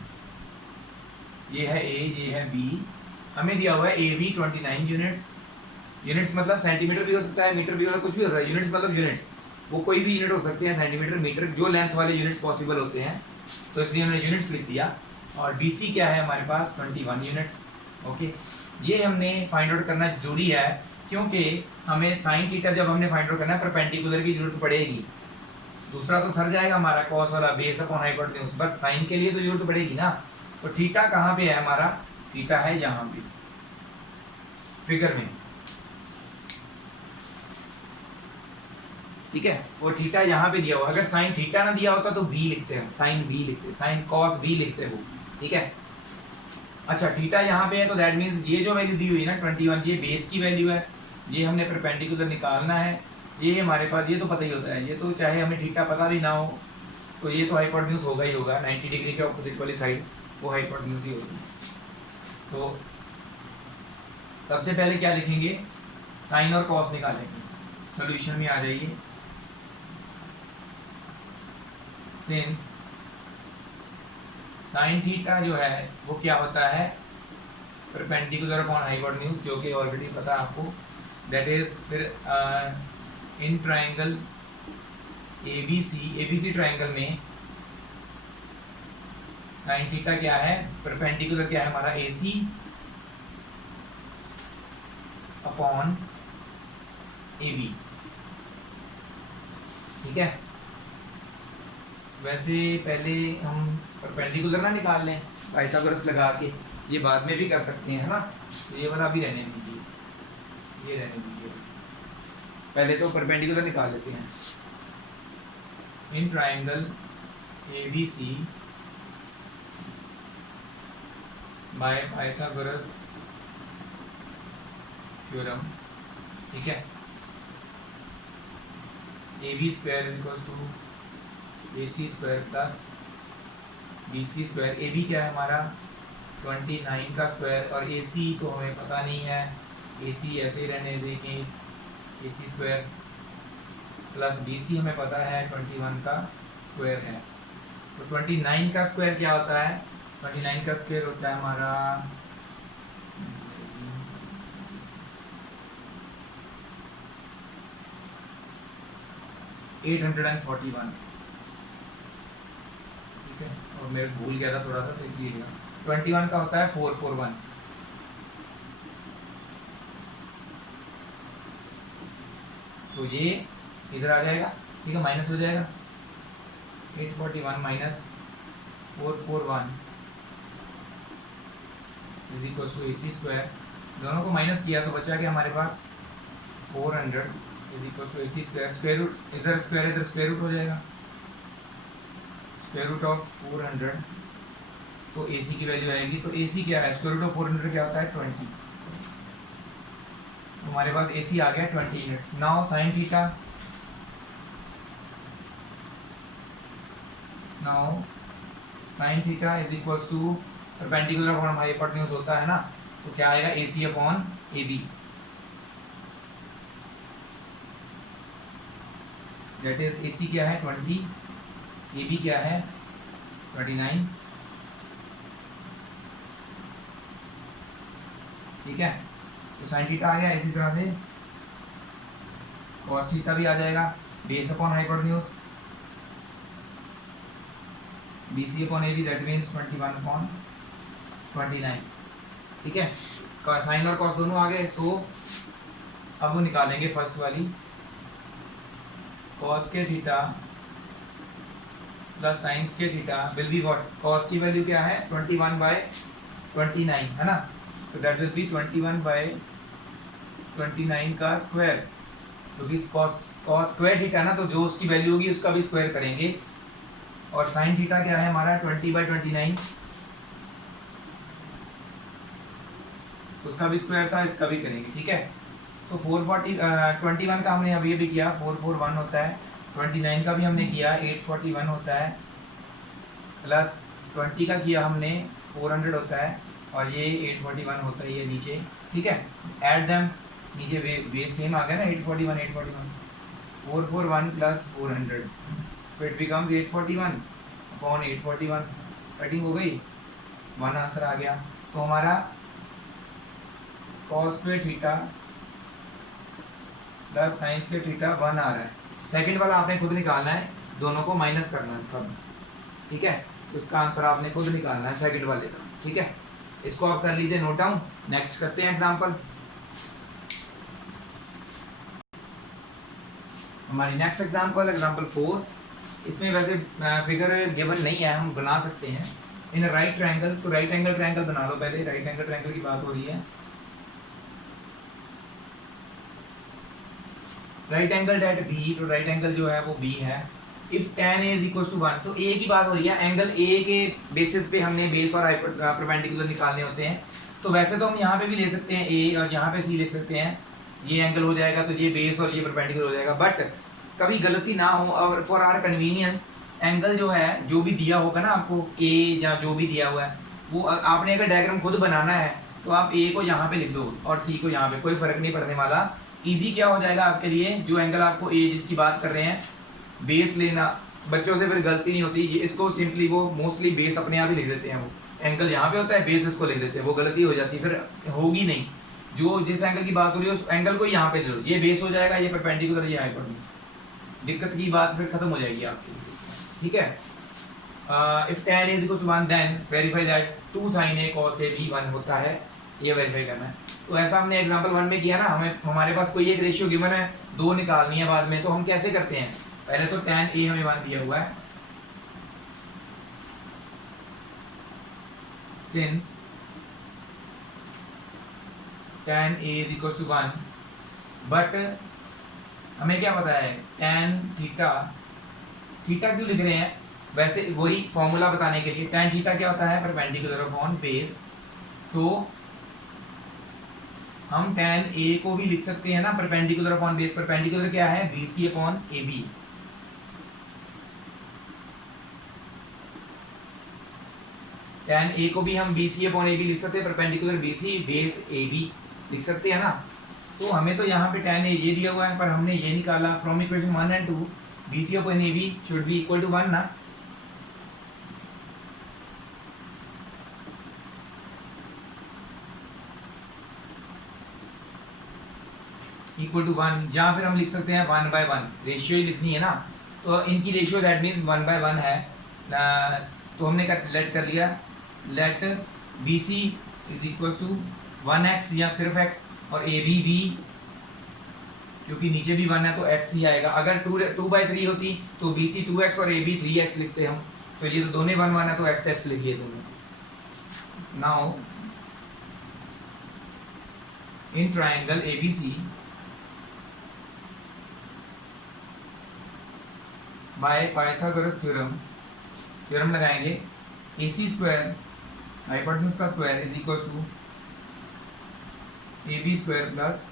ये है A, ये है B। हमें दिया हुआ है AB 29 यूनिट्स। यूनिट्स मतलब सेंटीमीटर भी हो सकता है, मीटर भी हो सकता है, कुछ भी हो सकता है। यूनिट्स मतलब यूनिट्स, वो कोई भी यूनिट हो सकते हैं, सेंटीमीटर, मीटर, जो लेंथ वाले यूनिट्स पॉसिबल होते हैं, तो इसलिए हमने यूनिट्स लिख दिया। और BC क्या है हमारे पास 21 यूनिट्स, ओके। ये हमने फाइंड आउट करना जरूरी है क्योंकि हमें साइन थीटा जब हमने फाइंड आउट करना है परपेंडिकुलर की जरूरत पड़ेगी। दूसरा तो सर जाएगा हमारा कॉस वाला, base upon hypotenuse, but sine के लिए तो जरूरत पड़ेगी ना। तो थीटा कहाँ पे है हमारा, थीटा है यहाँ पे फिगर में, ठीक है। वो थीटा यहाँ पे दिया हुआ, अगर साइन थीटा ना दिया होता तो B लिखते हैं, साइन B लिखते, साइन कॉस B लिखते वो, ठीक है। अच्छा थीटा यहाँ पे है तो दैट मीन्स ये जो वैल्यू दी हुई है ना 21, ये बेस की वैल्यू है, ये हमने परपेंडिकुलर निकालना है। ये हमारे पास, ये तो पता ही होता है, ये तो चाहे हमें थीटा पता भी ना हो तो ये तो हाइपोटेन्यूज होगा ही होगा, 90 डिग्री के ऑपोजिट वाली साइड वो हाइपोटेन्यूज ही होगी। तो सबसे पहले क्या लिखेंगे, साइन और कॉस निकालेंगे। सॉल्यूशन में आ जाइए। सिंस साइन थीटा जो है वो क्या होता है, परपेंडिकुलर अपॉन हाइपोटेन्यूज, जो कि ऑलरेडी पता है आपको, दैट इज फिर इन ट्रायंगल ABC ट्रायंगल में साइन थीटा क्या है, परपेंडिकुलर क्या है हमारा AC अपॉन AB, ठीक है। वैसे पहले हम परपेंडिकुलर ना निकाल लें पाइथागोरस लगा के, ये बाद में भी कर सकते हैं, है ना। तो ये वाला अभी रहने दीजिए, ये रहने दीजिए। पहले तो परपेंडिकुलर निकाल लेते हैं। In triangle ABC by Pythagoras theorem, ठीक है, AB square is equal to AC square plus BC square. AB क्या है हमारा 29 का स्क्वायर, और AC तो हमें पता नहीं है, AC ऐसे ही रहने देंगे, AC स्क्वायर प्लस BC हमें पता है 21 का स्क्वायर है। तो 29 का स्क्वायर क्या होता है, 29 का स्क्वायर होता है हमारा 841, ठीक है, और मेरे भूल गया था थोड़ा सा तो इसलिए 21 का होता है 441। तो ये इधर आ जाएगा, ठीक है, माइनस हो जाएगा 841 minus 441 is equal to AC square. दोनों को माइनस किया तो बचा क्या हमारे पास 400 is equal to AC square. Square root इधर स्क्वायर रूट हो जाएगा, स्क्वायर रूट ऑफ 400, तो AC की वैल्यू आएगी। तो AC क्या है, स्क्वायर रूट ऑफ 400 क्या होता है 20। हमारे पास AC आ गया 20 units. Now sine theta, now sine theta is equals to perpendicular upon hypotenuse होता है ना, तो क्या आएगा AC upon AB, that is AC क्या है 20, AB क्या है 29, ठीक है। तो साइन थीटा आ गया, इसी तरह से कॉस थीटा भी आ जाएगा, base upon hypotenuse BC upon AB, that means 21 upon 29, ठीक है। साइन और कॉस दोनों आ गए। सो अब वो निकालेंगे फर्स्ट वाली, कॉस के थीटा प्लस साइंस के theta will be what, cos की वैल्यू क्या है 21/29, है ना, तो दैट विल बी 21/29 का स्क्वायर, क्योंकि कॉस स्क्वायर थीटा ना, तो जो उसकी वैल्यू होगी उसका भी स्क्वायर करेंगे। और साइन थीटा क्या है हमारा 20/29, उसका भी स्क्वायर था, इसका भी करेंगे, ठीक है। सो 21 का हमने अभी अभी किया 441 होता है, 29 का भी हमने किया 841 होता है, प्लस 20 का किया हमने 400 होता है, और ये 841 होता है ये नीचे, ठीक है। ऐड देम, नीचे बेस सेम आ गया ना 841 441 plus 400, so it becomes 841 upon 841, cutting हो गई, 1 आंसर आ गया। सो हमारा cos square theta plus sign square theta 1 आ रहा है। सेकंड वाला आपने खुद निकालना है, दोनों को माइनस करना है तब, ठीक है। तो इसका आंसर आपने खुद निकालना है सेकंड वाले का, ठीक है। इसको आप कर लीजिए नोट डाउन। नेक्स्ट करते हैं एग्जांपल। हमारी नेक्स्ट एग्जांपल 4, इसमें वैसे फिगर गिवन नहीं है, हम बना सकते हैं इन राइट ट्रायंगल। तो राइट एंगल ट्रायंगल बना लो पहले, राइट एंगल ट्रायंगल की बात हो रही है। राइट एंगल डेट बी, तो राइट एंगल जो है वो बी है। If tan A is equal to 1, तो ए की बात हो रही है, एंगल ए के बेसिस पे हमने बेस और परपेंडिकुलर निकालने होते हैं। तो वैसे तो हम यहाँ पे भी ले सकते हैं ए और यहाँ पे सी लिख सकते हैं, ये एंगल हो जाएगा तो ये बेस और ये परपेंडिकुलर हो जाएगा। बट कभी गलती ना हो, और फॉर आवर कन्वीनियंस एंगल जो है, जो भी दिया होगा ना आपको ए या जो भी दिया हुआ है, वो आपने अगर डायग्राम खुद बनाना है तो आप ए को यहाँ पे लिख दो और सी को यहाँ पे, कोई फर्क नहीं पड़ने वाला। इजी क्या हो जाएगा आपके लिए, जो एंगल आपको ए जिसकी बात कर रहे हैं बेस लेना, बच्चों से फिर गलती नहीं होती, ये इसको सिंपली वो मोस्टली बेस अपने आप ही लिख देते हैं, वो एंगल यहाँ पे होता है बेस इसको लिख देते हैं, वो गलती हो जाती है, फिर होगी नहीं। जो जिस एंगल की बात हो रही है उस एंगल को यहाँ पे ले लो, ये बेस हो जाएगा, ये परपेंडिकुलर, ये हाइपोटेन्यूज, दिक्कत की बात फिर खत्म हो जाएगी आपकी, ठीक है। If tan is equal to 1 then verify that 2 sin A cos A भी 1 होता है, ये वेरीफाई करना है। तो ऐसा हमने एग्जांपल 1 में किया ना, हमें हमारे पास कोई एक रेशियो गिवन है, 2 निकालनी है बाद में, तो हम कैसे करते हैं, पहले तो tan A हमें 1 दिया हुआ है, since tan A is equal to 1, but हमें क्या पता है tan थीटा, थीटा क्यों लिख रहे हैं, वैसे वही फॉर्मूला बताने के लिए, tan थीटा क्या होता है, परपेंडिकुलर अपॉन बेस। सो हम tan A को भी लिख सकते हैं ना परपेंडिकुलर अपॉन बेस। परपेंडिकुलर क्या है, BC upon AB। tan A को भी हम BC अपॉन AB लिख सकते हैं, परपेंडिकुलर BC बेस AB लिख सकते हैं ना। तो हमें तो यहाँ पे tan A ये दिया हुआ है, पर हमने ये निकाला from equation 1 and 2, BC upon AB should be equal to 1 ना। इक्वल टू 1, या फिर हम लिख सकते हैं 1/1, रेशियो ही लिखनी है ना, तो इनकी रेशियो दैट मीन्स 1/1 है। तो हमने लेट कर लिया, let BC is equal to 1x या सिर्फ x, और AB भी, क्योंकि नीचे भी 1 है तो x ही आएगा। अगर 2/3 होती तो BC 2x और AB 3x लिखते हम, तो ये तो दोनों 1 है तो x लिखिए दोनों। Now in triangle ABC by Pythagoras theorem लगाएंगे, AC स्क्वायर हाइपोटेन्यूज का square is equal to AB square plus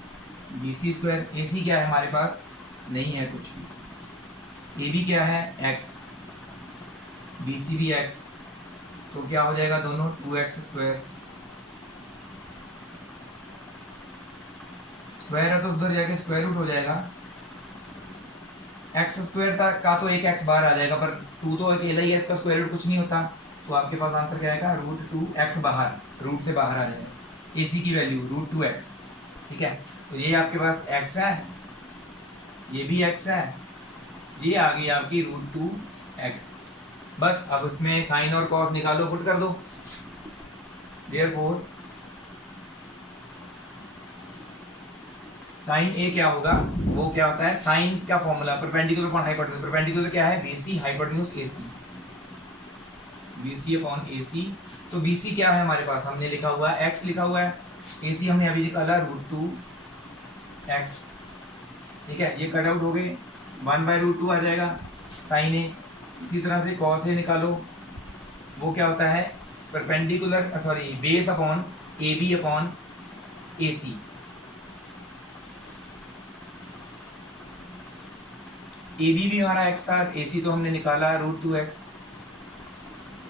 BC square. AC क्या है हमारे पास, नहीं है कुछ भी। AB क्या है, x, BC भी x, तो क्या हो जाएगा दोनों 2x स्क्वायर, स्क्वायर है तो उधर जाके स्क्वायर रूट हो जाएगा। एक्स स्क्वायर का तो एक x बाहर आ जाएगा, पर 2 तो अकेला ही है, इसका स्क्वायर रूट कुछ नहीं होता, तो आपके पास आंसर क्या आएगा, √2x बाहर, रूट से बाहर आ जाएगा। AC की वैल्यू √2x, ठीक है। तो ये आपके पास x है, ये भी x है, ये आ गई आपकी √2x। बस अब इसमें साइन और कॉस निकालो, पुट कर दो। देयरफॉर साइन ए क्या होगा, वो क्या होता है, साइन का formula perpendicular upon hypotenuse. Perpendicular क्या है, BC hypotenuse AC, BC upon AC। तो BC क्या है हमारे पास, हमने लिखा हुआ है x लिखा हुआ है, AC हमने अभी निकाला √2x, ठीक है। ये कट आउट हो गए, 1/√2 आ जाएगा साइन ए। इसी तरह से कॉस ए निकालो, वो क्या होता है, perpendicular sorry base upon AB upon AC। AB भी हमारा x था, AC तो हमने निकाला √2x,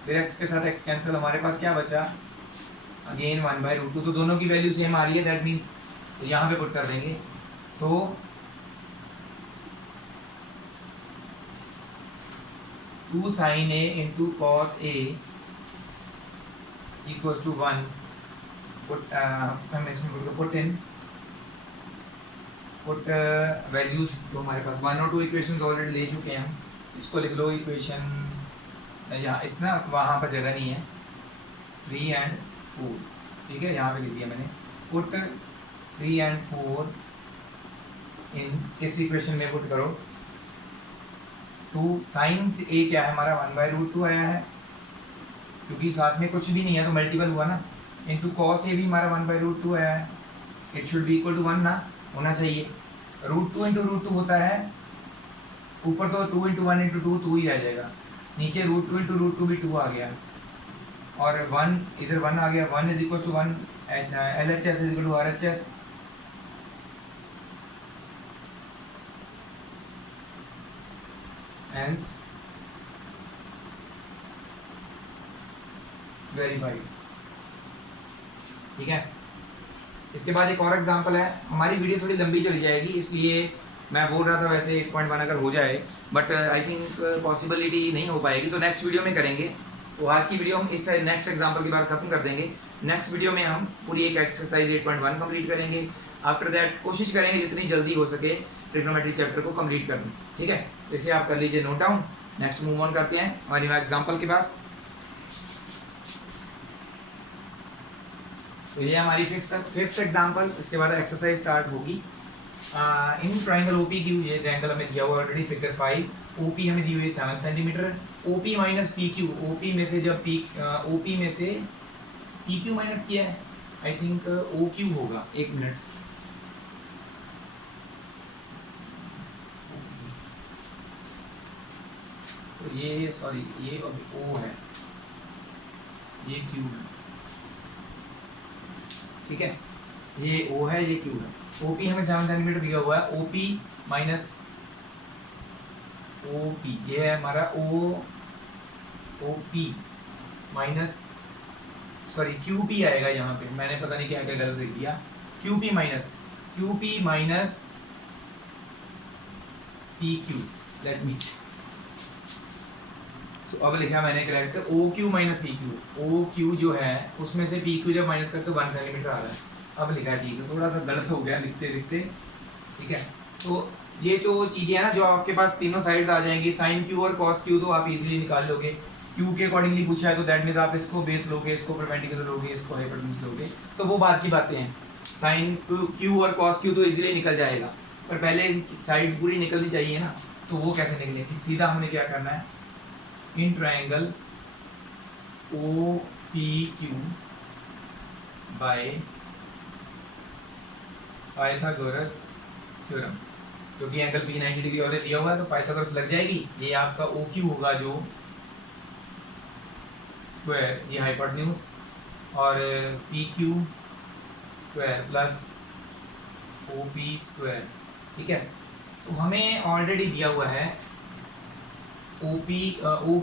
फिर x के साथ x कैंसिल, हमारे पास क्या बचा, अगेन 1/√2। तो दोनों की वैल्यू सेम आ रही है, दैट मीन्स तो यहाँ पे पुट कर देंगे। So 2 sin A into cos A equals to 1। हम इसमें पुट वैल्यूज जो हमारे पास 1 और 2 इक्वेशंस ऑलरेडी ले चुके हैं हम, इसको लिख लो इक्वेशन, यहाँ इस ना वहाँ पर जगह नहीं है, 3 and 4, ठीक है, यहाँ पे लिख दिया मैंने। पुट 3 and 4 इन इस इक्वेशन में पुट करो। 2 साइन ए क्या है हमारा, 1/√2 आया है, क्योंकि साथ में कुछ भी नहीं है तो मल्टीपल हुआ ना, इंटू कॉस ए भी हमारा 1/√2 आया है, it should be equal to 1 ना, होना चाहिए। √2 इंटू √2 होता है, ऊपर तो 2 इंटू 1 इंटू 2 ही रह जाएगा, नीचे √2 इंटू √2 भी 2 आ गया, और 1 इधर 1 आ गया। 1 इज इक्वल टू 1, LHS इज इक्वल टू RHS। Hence वेरीफाइड, ठीक है। इसके बाद एक और एग्जांपल है, हमारी वीडियो थोड़ी लंबी चली जाएगी, इसलिए मैं बोल रहा था वैसे 1.1 अगर हो जाए, बट आई थिंक पॉसिबिलिटी नहीं हो पाएगी, तो नेक्स्ट वीडियो में करेंगे। तो आज की वीडियो हम इस नेक्स्ट एग्जांपल के बाद खत्म कर देंगे। नेक्स्ट वीडियो में हम पूरी एक एक्सरसाइज 8.1 कंप्लीट करेंगे। आफ्टर दैट कोशिश करेंगे जितनी जल्दी हो सके ट्रिग्नोमेट्री चैप्टर को कंप्लीट करना, ठीक है। इसे आप कर लीजिए note down. Next move on करते हैं हमारी एग्जांपल के पास। तो ये हमारी फिफ्थ एग्जांपल, इसके बाद एक्सरसाइज स्टार्ट होगी। इन ट्राइंगल ओपी की ये ट्राइंगल हमें दिया हुआ ऑलरेडी फिगर 5, ओपी हमें दी हुई है 7 centimetre. OP minus P Q, OP में से जब ओपी में से पी क्यू माइनस किया है, आई थिंक ओ क्यू होगा, एक मिनट, तो ये सॉरी ये ओ है, ये क्यू है, ठीक है, ये ओ है, ये क्यू है। ओ पी हमें 7 सेंटीमीटर दिया हुआ है, O P minus O P, ये है हमारा O P minus, sorry Q P आएगा यहाँ पे, मैंने पता नहीं क्या क्या गलत लिख दिया, Q P minus P Q, let me, so अब लिखा मैंने correct, O Q minus P Q, O Q जो है उसमें से पी क्यू जब माइनस करते तो 1 सेंटीमीटर आ रहा है, अब लिखा है, ठीक है, थोड़ा सा गलत हो गया लिखते लिखते, ठीक है। तो ये जो चीज़ें हैं ना, जो आपके पास तीनों साइड्स आ जाएंगी, साइन क्यू और कॉस क्यू तो आप इजीली निकाल लोगे, क्यू के अकॉर्डिंगली पूछा है तो दैट मीन्स आप इसको बेस लोगे, इसको परपेंडिकुलर लोगे, इसको हाइपोटेन्यूज लोगे, तो वो बात की बातें हैं। साइन क्यू और कॉस क्यू तो इजीली निकल जाएगा, पर पहले साइड्स पूरी निकलनी चाहिए ना, तो वो कैसे निकले, ठीक सीधा हमने क्या करना है, in triangle O P Q by Pythagoras theorem, क्योंकि एंगल पी 90 डिग्री और दिया हुआ है तो पाइथागोरस लग जाएगी, ये आपका ओ क्यू होगा जो स्क्वायर, ये हाइपोटेन्यूज, और P Q square plus O P square, ठीक है। तो हमें ऑलरेडी दिया हुआ है O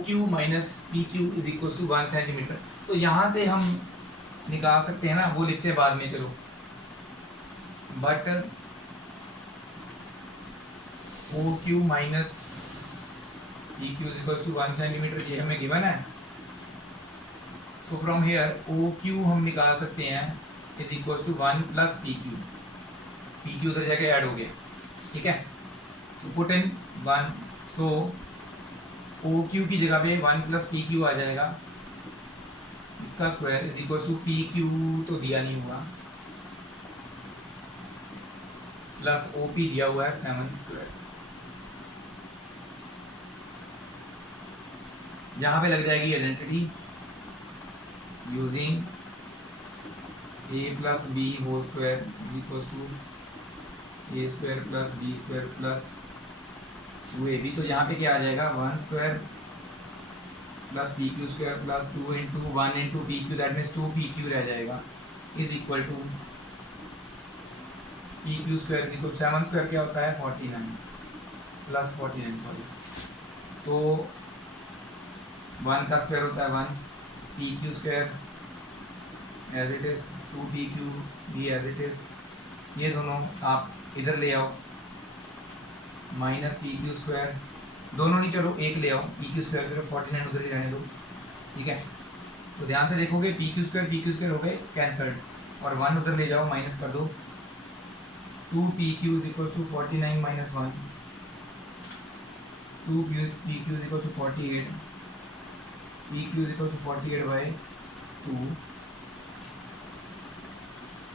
Q minus P Q is equal to 1 centimetre, तो यहाँ से हम निकाल सकते हैं ना, वो लिखते हैं बाद में, चलो, but O Q minus P Q is equal to 1 centimetre, ये हमें गिवन है, so from here O Q हम निकाल सकते हैं is equal to 1 plus P Q उधर जाके ऐड हो गया, ठीक है, so put in 1, so O Q की जगह पे 1 प्लस पी क्यू आ जाएगा, इसका square is equal to P Q तो दिया नहीं हुआ, प्लस ओ पी दिया हुआ है 7 स्क्वायर, यहाँ पे लग जाएगी identity using A plus B whole square is equal to A square plus B square plus 2ab, तो यहाँ पे क्या आ जाएगा, 1 square plus P Q square plus 2 into 1 into P Q, that means 2 P Q रह जाएगा, is equal to P Q square is equal 7 square क्या होता है 49 प्लस 49, सॉरी, तो 1 का स्क्वायर होता है 1, P Q square as it is, 2 P Q भी एज इट इज़, ये दोनों आप इधर ले आओ, माइनस पी क्यू स्क्वायर, दोनों नहीं, चलो एक ले आओ, पी क्यू स्क्वायर सिर्फ 49 उधर ही रहने दो, ठीक है। तो ध्यान से देखोगे पी क्यू स्क्वायर हो गए कैंसल्ड, और 1 उधर ले जाओ, माइनस कर दो, 2 P Q is equal to 49 minus 1, 2 P Q is equal to 48, P Q is equal to 48 by 2,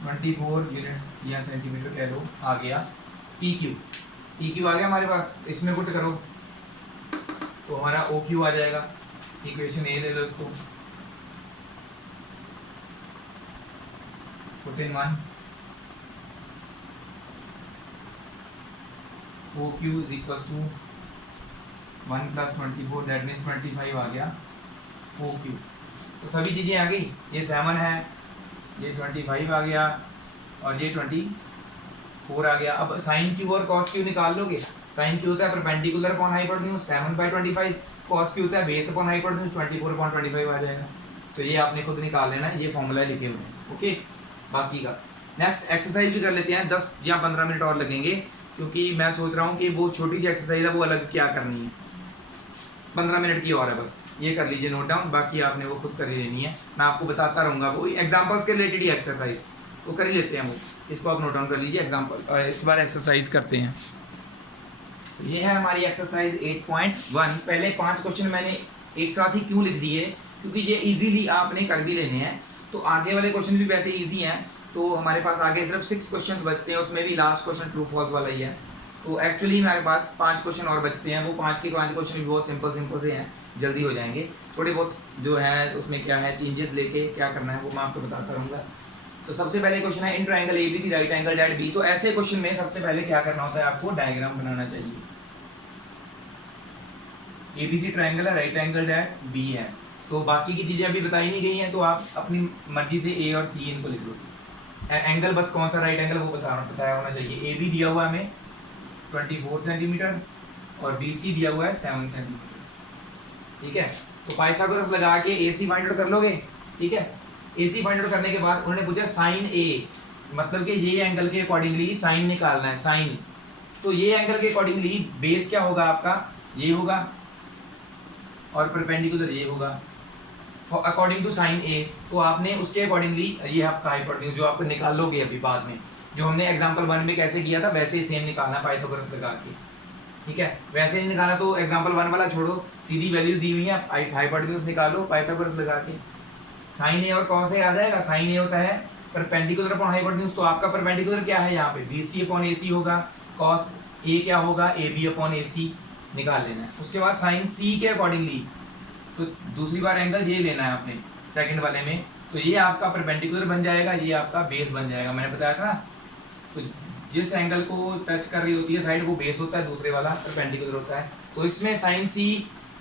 24 units या सेंटीमीटर कह लो, आ गया पी क्यू आ गया हमारे पास, इसमें पुट करो तो हमारा ओ क्यू आ जाएगा, इक्वेशन ए ले लो इसको, put in 1, O Q is equal to 1 plus 24, that means 25 आ गया ओ क्यू, तो सभी चीज़ें आ गई, ये 7 है, ये 25 आ गया, और ये 24 आ गया। अब साइन क्यू और कॉस क्यू निकाल लोगे, साइन क्यू होता है perpendicular upon hypotenuse 7/25, cos Q होता है बेस अपॉन हाइपोटेन्यूज 24/25 आ जाएगा, तो ये आपने खुद निकाल लेना है, ये फॉर्मूला लिखे हुए हैं, ओके। बाकी का नेक्स्ट एक्सरसाइज भी कर लेते हैं, 10 या 15 मिनट और लगेंगे, क्योंकि मैं सोच रहा हूँ कि वो छोटी सी एक्सरसाइज है वो अलग क्या करनी है, 15 मिनट की और है बस, ये कर लीजिए नोट डाउन, बाकी आपने वो खुद कर ही लेनी है, मैं आपको बताता रहूँगा, वो एग्जाम्पल्स के रिलेटेड ही एक्सरसाइज वो कर ही लेते हैं, वो इसको आप नोट डाउन कर लीजिए, एग्जाम्पल इस बार एक्सरसाइज करते हैं। तो ये है हमारी एक्सरसाइज 8.1, पहले 5 क्वेश्चन मैंने एक साथ ही क्यों लिख दिए, क्योंकि ये इजीली आपने कर भी लेने हैं, तो आगे वाले क्वेश्चन भी वैसे इजी हैं, तो हमारे पास आगे सिर्फ 6 क्वेश्चन बचते हैं, उसमें भी लास्ट क्वेश्चन ट्रू फॉल्स वाला ही है, तो एक्चुअली हमारे पास 5 क्वेश्चन और बचते हैं, वो 5 के 5 क्वेश्चन भी बहुत सिंपल से हैं, जल्दी हो जाएंगे, थोड़े बहुत जो है उसमें क्या है चेंजेस लेके क्या करना है वो मैं आपको बताता रहूँगा। तो सबसे पहले क्वेश्चन है in triangle ABC right angle at B. तो ऐसे क्वेश्चन में सबसे पहले क्या करना होता है, आपको डायग्राम बनाना चाहिए। एबीसी ट्राइंगल है, राइट एंगल डेट बी है, तो बाकी की चीजें अभी बताई नहीं गई हैं, तो आप अपनी मर्जी से ए और सी इनको लिख लो। एंगल बस कौन सा राइट एंगल वो बताया होना चाहिए। ए बी दिया हुआ है हमें 24 सेंटीमीटर और बी सी दिया हुआ है 7 सेंटीमीटर। ठीक है, तो पाइथागोरस लगा के ए सी फाइंड आउट कर लोगे। ठीक है, ए सी फाइंड आउट करने के बाद उन्होंने पूछा साइन ए, मतलब कि ये एंगल के अकॉर्डिंगली साइन निकालना है, साइन। तो ये एंगल के अकॉर्डिंगली बेस क्या होगा आपका, ये होगा, और परपेंडिकुलर ये होगा अकॉर्डिंग टू साइन ए। तो आपने उसके अकॉर्डिंगली ये आपका हाइपोटेन्यूज जो आप निकालोगे अभी बाद में, जो हमने एग्जांपल 1 में कैसे किया था वैसे ही सेम निकालना पाइथागोरस लगा के। ठीक है, वैसे नहीं निकाला तो एग्जांपल 1 वाला छोड़ो, सीधी वैल्यूज दी हुई है, हाइपोटेन्यूज निकालो पाइथागोरस लगा के। साइन ए और कॉस ए आ जाएगा। साइन ए होता है परपेंडिकुलर अपॉन हाइपोटेन्यूज, तो आपका परपेंडिकुलर क्या है यहाँ पे, बी सी अपॉन ए सी होगा। कॉस ए क्या होगा, ए बी अपॉन ए सी निकाल लेना है। उसके बाद साइन सी के अकॉर्डिंगली तो दूसरी बार एंगल ये लेना है आपने सेकंड वाले में, तो ये आपका परपेंडिकुलर बन जाएगा, ये आपका बेस बन जाएगा। मैंने बताया था ना, तो जिस एंगल को टच कर रही होती है साइड वो बेस होता है, दूसरे वाला परपेंडिकुलर होता है। तो इसमें sine C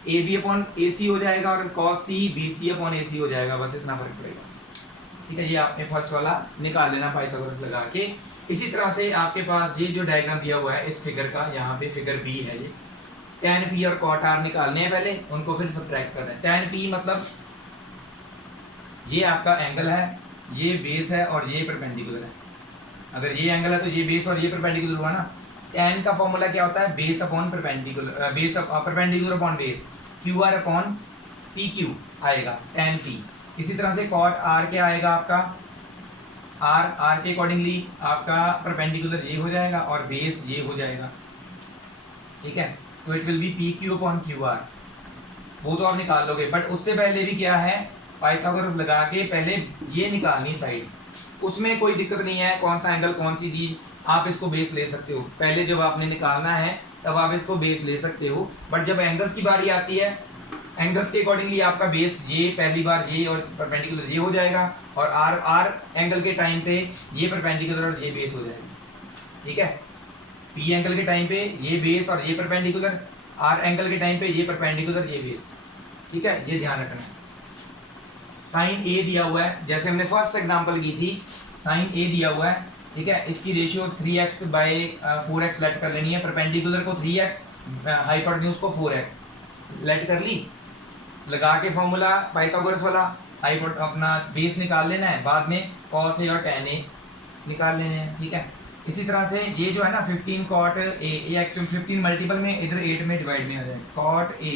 A B upon A C हो जाएगा और cos C B C upon A C हो जाएगा, बस इतना फर्क पड़ेगा। ठीक है, ये आपने फर्स्ट वाला निकाल लेना पाइथागोरस लगा के। इसी तरह से आपके पास ये जो डायग्राम दिया हुआ है इस फिगर का, यहाँ पे फिगर बी है, ये tan p और cot r निकालने हैं पहले, उनको फिर सब्ट्रैक्ट कर रहे हैं। tan p मतलब ये आपका एंगल है, ये बेस है और ये परपेंडिकुलर है। अगर ये एंगल है तो ये बेस और ये परपेंडिकुलर हुआ ना। tan का फॉर्मूला क्या होता है, base upon perpendicular, base perpendicular upon base, Q R upon P Q आएगा tan p। इसी तरह से cot r क्या आएगा आपका, r के अकॉर्डिंगली आपका परपेंडिकुलर ये हो जाएगा और बेस ये हो जाएगा। ठीक है, तो it will be P Q upon Q are, वो तो आप निकाल लोगे। बट उससे पहले भी क्या है, पाइथागोरस लगा के पहले ये निकालनी साइड, उसमें कोई दिक्कत नहीं है, कौन सा एंगल कौन सी चीज़ आप इसको बेस ले सकते हो। पहले जब आपने निकालना है तब आप इसको बेस ले सकते हो, बट जब एंगल्स की बारी आती है, एंगल्स के अकॉर्डिंगली आपका बेस ये पहली बार ये और परपेंडिकुलर ये हो जाएगा, और आर एंगल के टाइम पे ये परपेंडिकुलर और ये बेस हो जाएगा। ठीक है, पी एंगल के टाइम पे ये बेस और ये परपेंडिकुलर, आर एंगल के टाइम पे ये परपेंडिकुलर ये बेस। ठीक है, ये ध्यान रखना। साइन ए दिया हुआ है, जैसे हमने फर्स्ट एग्जांपल की थी, साइन ए दिया हुआ है। ठीक है, इसकी ratio 3x by 4x late कर लेनी है। परपेंडिकुलर को 3x, हाइपोटेन्यूज को 4x लेट कर ली, लगा के फॉर्मूला पाइथागोरस वाला अपना बेस निकाल लेना है। बाद में कॉस ए और tan ए निकाल लेने हैं। ठीक है, इसी तरह से ये जो है ना 15 cot a, ये एक्चुअली 15 मल्टीपल में इधर 8 में डिवाइड में आ जाएगा, cot a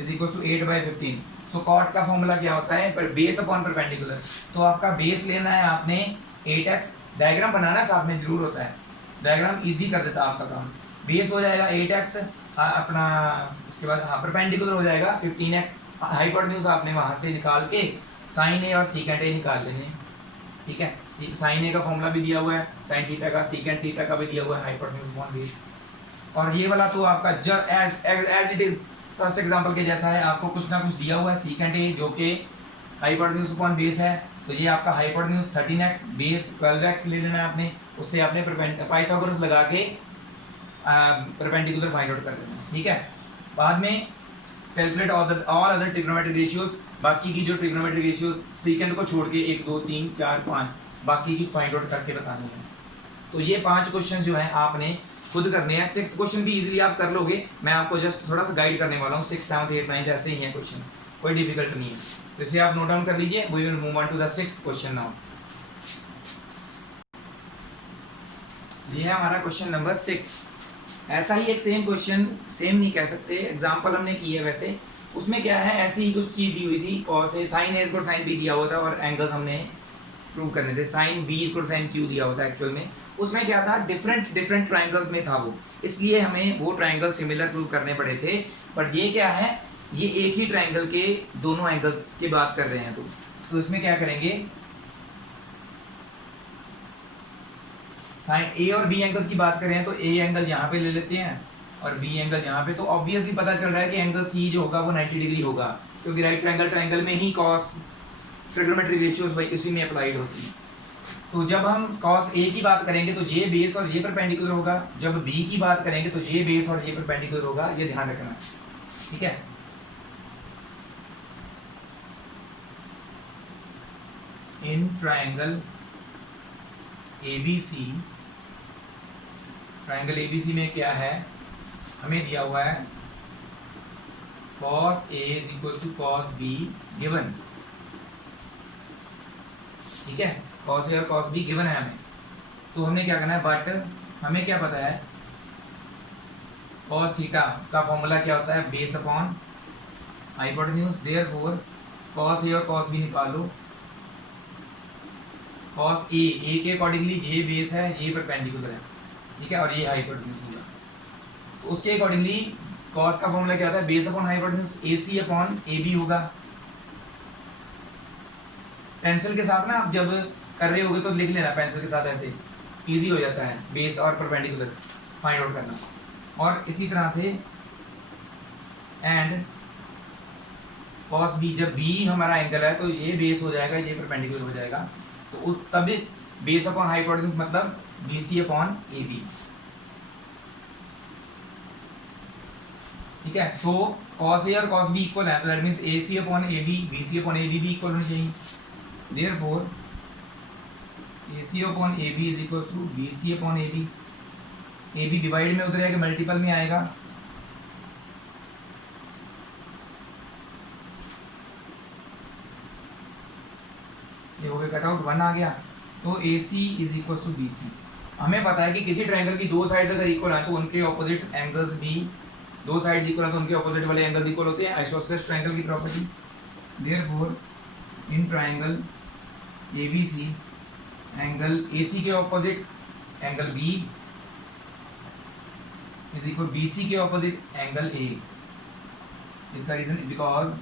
is equal to 8/15। So cot का फॉर्मूला क्या होता है, पर बेस अपॉन परपेंडिकुलर। तो आपका बेस लेना है आपने 8x, डायग्राम बनाना साथ में जरूर होता है, डायग्राम इजी कर देता है आपका काम। बेस हो जाएगा 8x अपना, उसके बाद हाँ परपेंडिकुलर हो जाएगा 15x, हाइपोटेन्यूज आपने वहाँ से निकाल के साइन ए और सीकेंट ए निकाल लेने। ठीक है, साइन ए का फॉर्मूला भी दिया हुआ है, साइन थीटा का, सीकेंट थीटा का भी दिया हुआ है, हाइपोटेन्यूज अपॉन बेस। और ये वाला तो आपका as it is first example के जैसा है, आपको कुछ ना कुछ दिया हुआ है सीकेंट ए जो कि हाइपोटेन्यूज अपॉन बेस है। तो ये आपका हाइपोटेन्यूज 13x, बेस 12x ले लेना है आपने, उससे आपने पाइथागोरस लगा के परपेंडिकुलर फाइंड आउट कर लेना है। ठीक है, बाद में calculate all other trigonometric ratios, बाकी की जो ट्रिग्नोमेट्रिक रेशियोज सीकेंड को छोड़ के 1 2 3 4 5 बाकी की फाइंड आउट करके बतानी है। तो ये 5 क्वेश्चन जो हैं आपने खुद करने हैं। 6th क्वेश्चन भी इजीली आप कर लोगे, मैं आपको जस्ट थोड़ा सा गाइड करने वाला हूँ। 6th 7th 8th 9th ऐसे ही हैं क्वेश्चन, कोई डिफिकल्ट नहीं है। तो इसे आप नोट डाउन कर लीजिए। We will move on to the 6th question now. ये है हमारा क्वेश्चन नंबर 6। ऐसा ही एक सेम क्वेश्चन, सेम नहीं कह सकते, एग्जाम्पल हमने की है वैसे, उसमें क्या है ऐसी ही कुछ चीज़ दी हुई थी, cos A sine A equal sine B दिया हुआ था और एंगल्स हमने प्रूव करने थे। Sine B equal sine Q दिया हुआ था एक्चुअल में, उसमें क्या था डिफरेंट ट्राइंगल्स में था वो, इसलिए हमें वो ट्राइंगल सिमिलर प्रूव करने पड़े थे। पर ये क्या है, ये एक ही ट्राइंगल के दोनों एंगल्स की बात कर रहे हैं। तो इसमें क्या करेंगे, साइन ए और बी एंगल्स की बात करें तो ए एंगल यहाँ पे ले लेते हैं और बी एंगल यहाँ पे। तो ऑब्वियसली पता चल रहा है कि एंगल सी जो होगा वो 90 डिग्री होगा, क्योंकि राइट ट्रायंगल में ही कॉस ट्रिग्नोमेट्रिक रेशियोज भाई उसी में अप्लाइड होती है। तो जब हम cos A की बात करेंगे तो ये बेस और ये परपेंडिकुलर होगा, जब B की बात करेंगे तो ये बेस और ये परपेंडिकुलर होगा, ये ध्यान रखना, ठीक है। In triangle ABC, triangle ABC में क्या है, हमें दिया हुआ है cos A is equal to cos B given, ठीक है। cos A और cos B गिवन है हमें, तो हमने क्या करना है, बट हमें क्या पता है cos थीटा का फॉर्मूला क्या होता है, base upon hypotenuse, therefore cos A और cos B निकालो। cos A के अकॉर्डिंगली ये बेस है, ये परपेंडिकुलर है, ठीक है, और ये हाइपोटेन्यूज होगा, तो उसके अकॉर्डिंगली cos का फॉर्मूला क्या होता है, base upon hypotenuse AC upon AB होगा। पेंसिल के साथ ना आप जब कर रहे होगे तो लिख लेना पेंसिल के साथ, ऐसे इजी हो जाता है बेस और परपेंडिकुलर फाइंड आउट करना। और इसी तरह से एंड cos B, जब B हमारा एंगल है तो ये बेस हो जाएगा, ये परपेंडिकुलर हो जाएगा, तो उस तभी बेस अपॉन हाइपोटेन्यूज मतलब BC अपॉन AB, ठीक है। सो cos A और cos B इक्वल है, तो that means AC upon AB BC upon AB भी इक्वल होनी चाहिए, therefore AC upon AB is equal to BC upon AB। AB divide में उतरेगा कि मल्टीपल में आएगा, ये हो गया कट आउट, 1 आ गया, तो AC is equal to BC। हमें पता है कि किसी ट्रायंगल की दो साइड्स अगर इक्वल हैं तो उनके ऑपोजिट एंगल्स भी, दो साइड्स इक्वल हैं तो उनके ऑपोजिट वाले एंगल्स इक्वल होते हैं, आइसोसेलेस ट्रायंगल की property. Therefore in triangle ABC angle AC के opposite angle B is equal BC के ऑपोजिट एंगल A। इसका reason because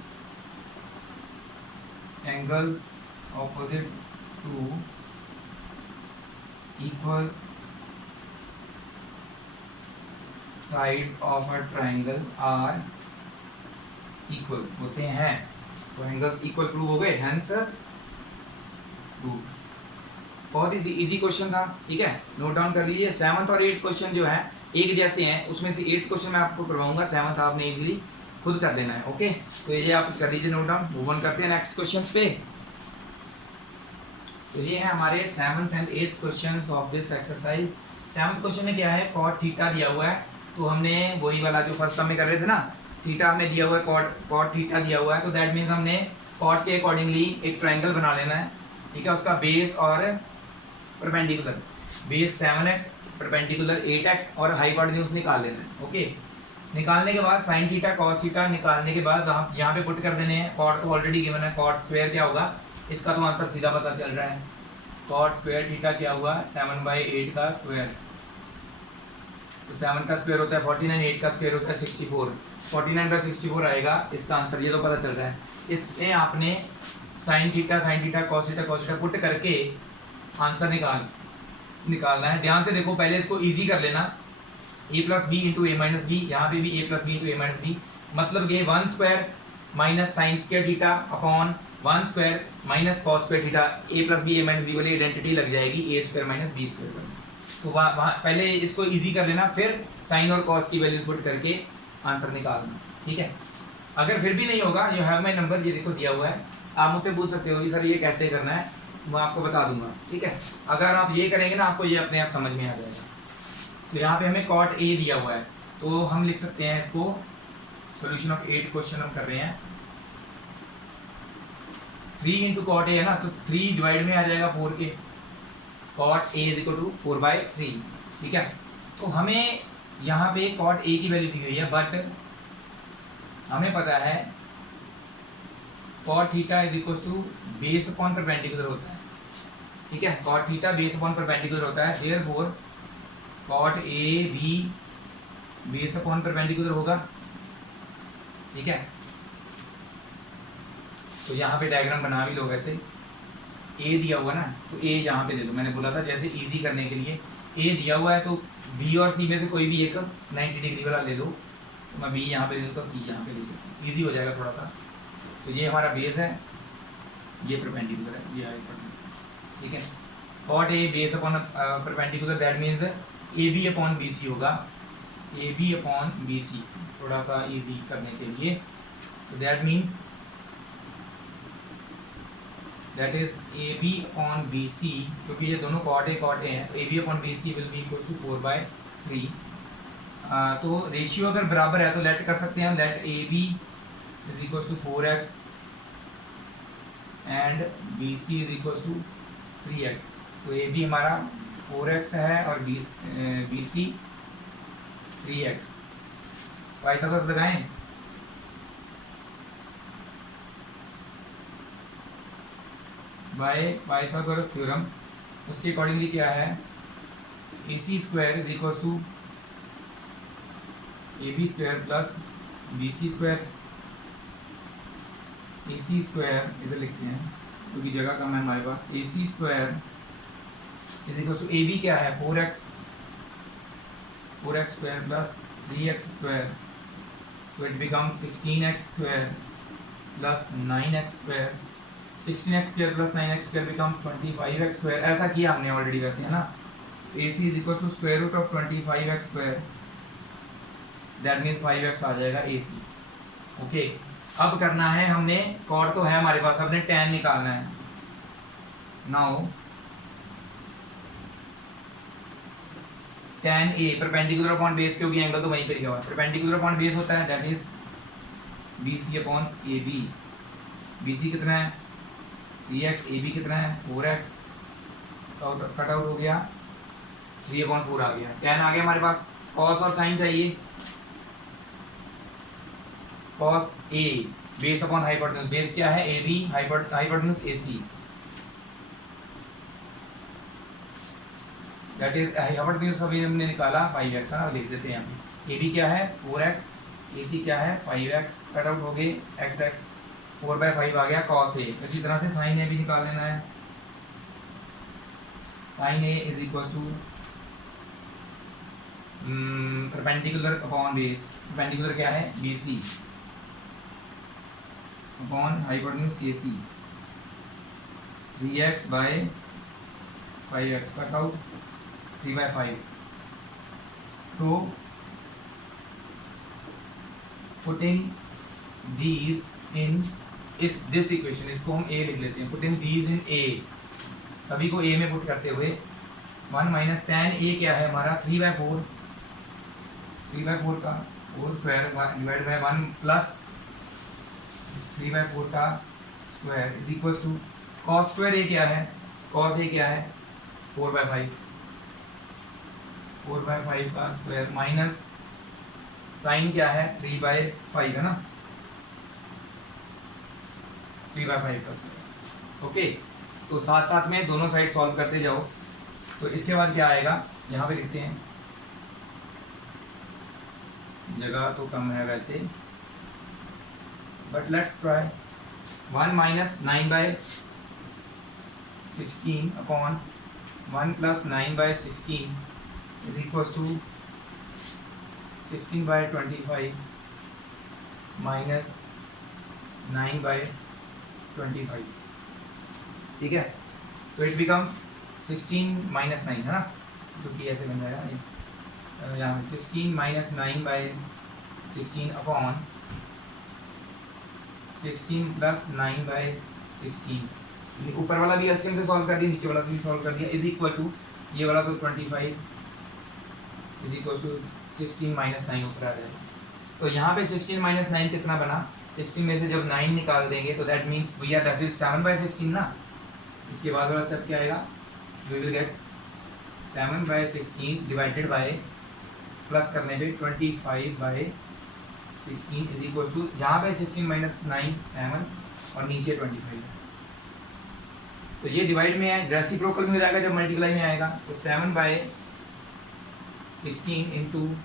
angles opposite to equal sides of a triangle are equal होते हैं, तो angles equal prove हो गए, hence prove. बहुत ही easy question था, ठीक है, नोट डाउन कर लीजिए। 7th और 8th क्वेश्चन जो है एक जैसे हैं, उसमें से 8th क्वेश्चन मैं आपको करवाऊंगा, 7th आपने इजीली खुद कर लेना है, ओके। तो ये आप कर लीजिए नोट डाउन। मूव ऑन करते हैं नेक्स्ट क्वेश्चंस पे। तो ये है हमारे 7th and 8th questions of this exercise. 7th question में क्या है, कॉट थीटा दिया हुआ है, तो हमने वही वाला जो फर्स्ट सम में कर रहे थे ना, थीटा हमें दिया हुआ है, कॉट थीटा दिया हुआ है, तो दैट मीन्स हमने कॉट के अकॉर्डिंगली एक ट्रायंगल बना लेना है, ठीक है। उसका बेस और perpendicular, base 7x perpendicular 8x और हाइपोटेन्यूज निकाल लेना है, ओके। निकालने के बाद साइन थीटा कॉस थीटा निकालने के बाद हम यहाँ पे पुट कर देने हैं। कॉट तो ऑलरेडी गिवन है, कॉट स्क्वायर क्या होगा, इसका तो आंसर सीधा पता चल रहा है। कॉट स्क्वायर थीटा क्या हुआ, 7/8 का स्क्वायर, तो 7 का स्क्वायर होता है 49, 8 का स्क्वायर होता है 64, 49/64 आएगा इसका आंसर, ये तो पता चल रहा है। इसमें आपने sine theta cos theta put करके आंसर निकालना है। ध्यान से देखो, पहले इसको इजी कर लेना, a plus B into A minus B, यहाँ पे भी a plus B into A minus B, मतलब ये 1 square minus sine square theta upon 1 square minus cos square theta, a plus B A minus B वाली identity लग जाएगी a square minus B square पर। तो वहाँ पहले इसको इजी कर लेना, फिर साइन और कॉस की वैल्यूज पुट करके आंसर निकालना, ठीक है। अगर फिर भी नहीं होगा, यू हैव माई नंबर, ये देखो दिया हुआ है, आप मुझसे पूछ सकते हो कि सर ये कैसे करना है, मैं आपको बता दूंगा, ठीक है। अगर आप ये करेंगे ना, आपको ये अपने आप समझ में आ जाएगा। तो यहाँ पे हमें कॉट ए दिया हुआ है, तो हम लिख सकते हैं इसको, सॉल्यूशन ऑफ 8 क्वेश्चन हम कर रहे हैं। 3 इंटू कॉट ए है ना, तो 3 डिवाइड में आ जाएगा 4 के, cot A is equal to 4/3, ठीक है। तो हमें यहाँ पे कॉट ए की वैल्यू दी हुई है, बट हमें पता है cot theta is equal to base upon perpendicular होता है, ठीक है। Cot theta base upon perpendicular होता है, देयरफॉर कॉट ए भी बेस अपॉन परपेंडिकुलर होगा, ठीक है। तो यहाँ पे डायग्राम बना भी लो, वैसे ए दिया हुआ ना, तो ए यहाँ पे ले लो, मैंने बोला था जैसे इजी करने के लिए ए दिया हुआ है, तो बी और सी में से कोई भी एक 90 डिग्री वाला ले लो, तो मैं बी यहाँ पे ले लूँ तो सी यहाँ पे ले लूँ, ईजी हो जाएगा थोड़ा सा। तो ये हमारा बेस है, ये परपेंडिकुलर है, ये हाइपोटेन्यूज है, ठीक है। Cot A base upon perpendicular, that means A B upon B C होगा, A B upon B C, थोड़ा सा इजी करने के लिए। तो that means that is A B upon B C, क्योंकि ये दोनों कॉट ए हैं, तो A B upon B C will be equal to 4/3। तो रेशियो अगर बराबर है तो लेट कर सकते हैं हम, let A B is equal to 4x and B C is equal to 3x। तो ए बी हमारा 4x है और बी सी 3x। पाइथागोरस लगाएं, बाय पाइथागोरस थ्योरम, उसके अकॉर्डिंगली क्या है, A C square is equal to A B square plus B C square. A C square इधर लिखते हैं क्योंकि जगह कम है हमारे पास। A C square is equal to A B क्या है 4x square plus 3x square, तो it becomes 16x square plus 9x square. 16x square plus 9x square becomes 25x square. ऐसा किया हमने ऑलरेडी वैसे, है ना। A C is equal to square root of 25x square, that means 5x आ जाएगा A C. Okay, अब करना है हमने, कॉट तो है हमारे पास, अपने tan निकालना है। नाउ tan ए परपेंडिकुलर अपॉन बेस, क्योंकि एंगल तो वहीं पर लिखा हुआ है, परपेंडिकुलर अपॉन बेस होता है, that is B C upon A B. B C कितना है 3x, ए बी कितना है 4x, कट आउट हो गया, 3/4 आ गया, tan आ गया हमारे पास। cos और sin चाहिए, cos a base upon hypotenuse, base क्या है A B, hypotenuse A C, that is hypotenuse अभी हमने निकाला 5x, है ना, लिख देते हैं यहाँ पे। ए बी क्या है 4x, ए सी क्या है 5x, कट आउट हो गए x, 4/5 आ गया cos a। इसी तरह से sin a भी निकाल लेना है, sin a is equal to perpendicular upon base, perpendicular क्या है B C upon hypotenuse A C, 3x/5x, cut out 3/5। So putting these in this equation, इसको हम a लिख लेते हैं, पुटिंग दीज इन a, सभी को a में पुट करते हुए 1 माइनस tan a क्या है हमारा 3/4 का whole square divide by 1 plus 3/4 का square is equal to cos square a क्या है, cos a क्या है 4/5 का स्क्वायर माइनस साइन क्या है 3/5, है ना, 3/5 का स्क्वायर। ओके, तो साथ साथ में दोनों साइड सॉल्व करते जाओ। तो इसके बाद क्या आएगा, यहाँ पे लिखते हैं, जगह तो कम है वैसे, बट लेट्स ट्राई। 1 माइनस 9/16 अपॉन 1 plus 9/16 is equal to 16/25 minus 9/25, ठीक है। तो इट बिकम्स 16 माइनस 9, है ना, क्योंकि ऐसे बन जाएगा यहाँ 16 माइनस 9/16 अपॉन 16 प्लस 9/16, ऊपर वाला भी एलसीएम से सॉल्व कर दिया, नीचे वाला से भी सॉल्व कर दिया, इज इक्वल टू ये वाला तो 25 इज इक्वल टू 16 माइनस 9 ऊपर आ जाएगा। तो यहाँ पे 16 माइनस 9 कितना बना, 16 में से जब 9 निकाल देंगे तो that means we are left with 7/16 ना। इसके बाद वाला स्टेप क्या आएगा, we will get 7/16 divided by, plus करने पे 25/16 इज इक्वल टू, यहाँ पे 16 माइनस 9 7 और नीचे 25। तो ये डिवाइड में है, रेसिप्रोकल में हो जाएगा जब मल्टीप्लाई में आएगा। तो 7/16 into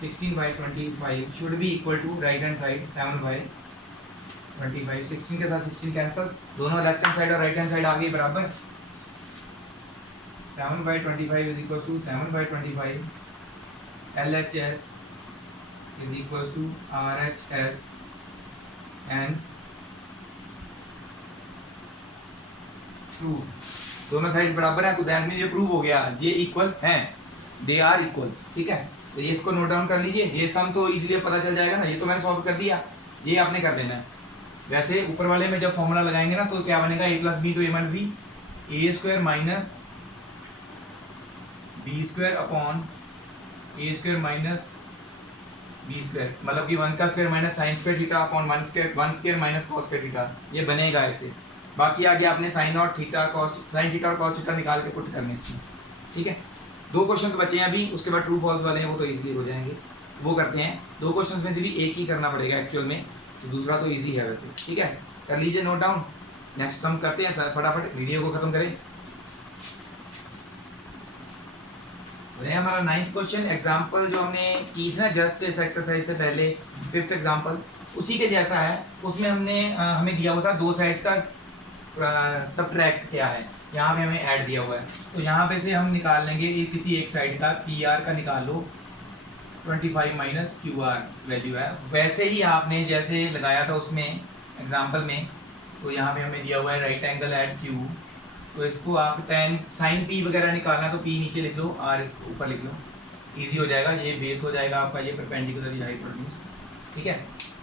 16/25 should be equal to right hand side 7/25। 16 के साथ 16 कैंसल, दोनों लेफ्ट हैंड साइड और राइट हैंड साइड आ गई बराबर। 7/25 is equal to 7/25 LHS is equals to RHS, hence true। दोनों साइड बराबर है तो दैट मीन ये प्रूव हो गया, ये इक्वल हैं, दे आर इक्वल। ठीक है, तो ये इसको नोट डाउन कर लीजिए। ये सम तो इजीली पता चल जाएगा ना, ये तो मैंने सॉल्व कर दिया, ये आपने कर लेना है। वैसे ऊपर वाले में जब फॉर्मूला लगाएंगे ना तो क्या बनेगा, a plus B to A minus B, A square minus B square upon A square minus B square, मतलब कि 1 का square minus sine square theta upon 1 square minus cos square theta, ये बनेगा ऐसे। बाकी आगे आपने साइन और थीटा कॉस, साइन थीटा और कॉस थीटा निकाल के पुट करने इसमें। ठीक है, 2 क्वेश्चंस बचे हैं अभी, उसके बाद ट्रू फॉल्स वाले हैं, वो तो इजीली हो जाएंगे, वो करते हैं। 2 क्वेश्चंस में से भी एक ही करना पड़ेगा एक्चुअल में, तो दूसरा तो इजी है वैसे। ठीक है, कर लीजिए नोट डाउन। नेक्स्ट हम करते हैं सर, फटाफट वीडियो को खत्म करें। हमारा 9th क्वेश्चन एग्जाम्पल जो हमने की थी ना जस्ट इस एक्सरसाइज से पहले, 5th एग्जाम्पल उसी के जैसा है। उसमें हमने हमें दिया हुआ था 2 साइड्स का सब्ट्रैक्ट क्या है, यहाँ पे हमें ऐड दिया हुआ है, तो यहाँ पे से हम निकाल लेंगे किसी एक साइड का, पी आर का निकाल लो, 25 माइनस क्यू आर वैल्यू है। वैसे ही आपने जैसे लगाया था उसमें एग्जाम्पल में, तो यहाँ पे हमें दिया हुआ है राइट एंगल एट क्यू, तो इसको आप टेन साइन पी वगैरह निकालना तो पी नीचे लिख लो, आर इसको ऊपर लिख लो, इजी हो जाएगा। ये बेस हो जाएगा आपका, ये परपेंडिकुलर ये हाइपोटेन्यूज। ठीक है,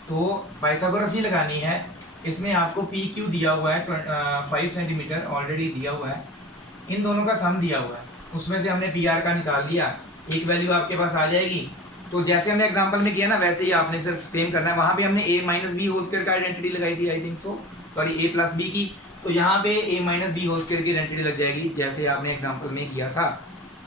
तो पाइथागोरस ही लगानी है। इसमें आपको पी क्यू दिया हुआ है 5 सेंटीमीटर ऑलरेडी दिया हुआ है, इन दोनों का सम दिया हुआ है, उसमें से हमने पी आर का निकाल लिया, एक वैल्यू आपके पास आ जाएगी। तो जैसे हमने एग्जाम्पल में किया ना वैसे ही आपने सिर्फ सेम करना है। वहाँ पे हमने A minus B whole square का आइडेंटिटी लगाई थी, I think so, sorry A plus B की, तो यहाँ पे A minus B whole square की आइडेंटिटी लग जाएगी जैसे आपने एग्जाम्पल में किया था।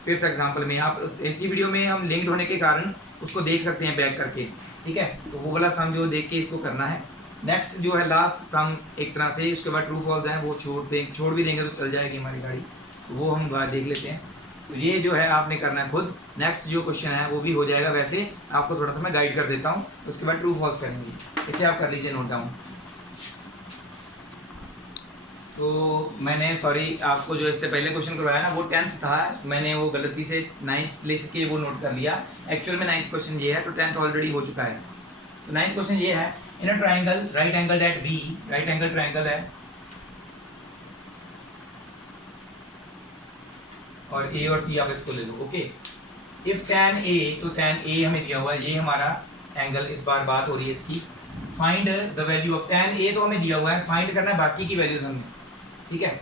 5th एग्जाम्पल में आप इसी वीडियो में हम लिंक्ड होने के कारण उसको देख सकते हैं बैक करके। ठीक है, तो वो वाला सम जो देख के इसको करना है। नेक्स्ट जो है लास्ट सम एक तरह से, उसके बाद ट्रू फॉल्स हैं वो छोड़ भी देंगे तो चल जाएगी हमारी गाड़ी, तो वो हम बाहर देख लेते हैं। तो ये जो है आपने करना है खुद। नेक्स्ट जो क्वेश्चन है वो भी हो जाएगा, वैसे आपको थोड़ा सा मैं गाइड कर देता हूँ, उसके बाद ट्रू फॉल्स करेंगे, इसे आप कर लीजिए नोट डाउन। तो मैंने सॉरी आपको जो इससे पहले क्वेश्चन करवाया ना वो 10th था, मैंने वो गलती से 9th लिख के वो नोट कर लिया, एक्चुअल में 9th क्वेश्चन ये है, तो 10th ऑलरेडी हो चुका है। तो 9th क्वेश्चन ये है, in a triangle right angle at B, right angle triangle है और ए और सी आप इसको ले लो। ओके, इफ tan ए, तो tan ए हमें दिया हुआ है, ये हमारा एंगल, इस बार बात हो रही है इसकी। Find the value of tan A, तो हमें दिया हुआ है, फाइंड करना है बाकी की वैल्यूज हमें। ठीक है,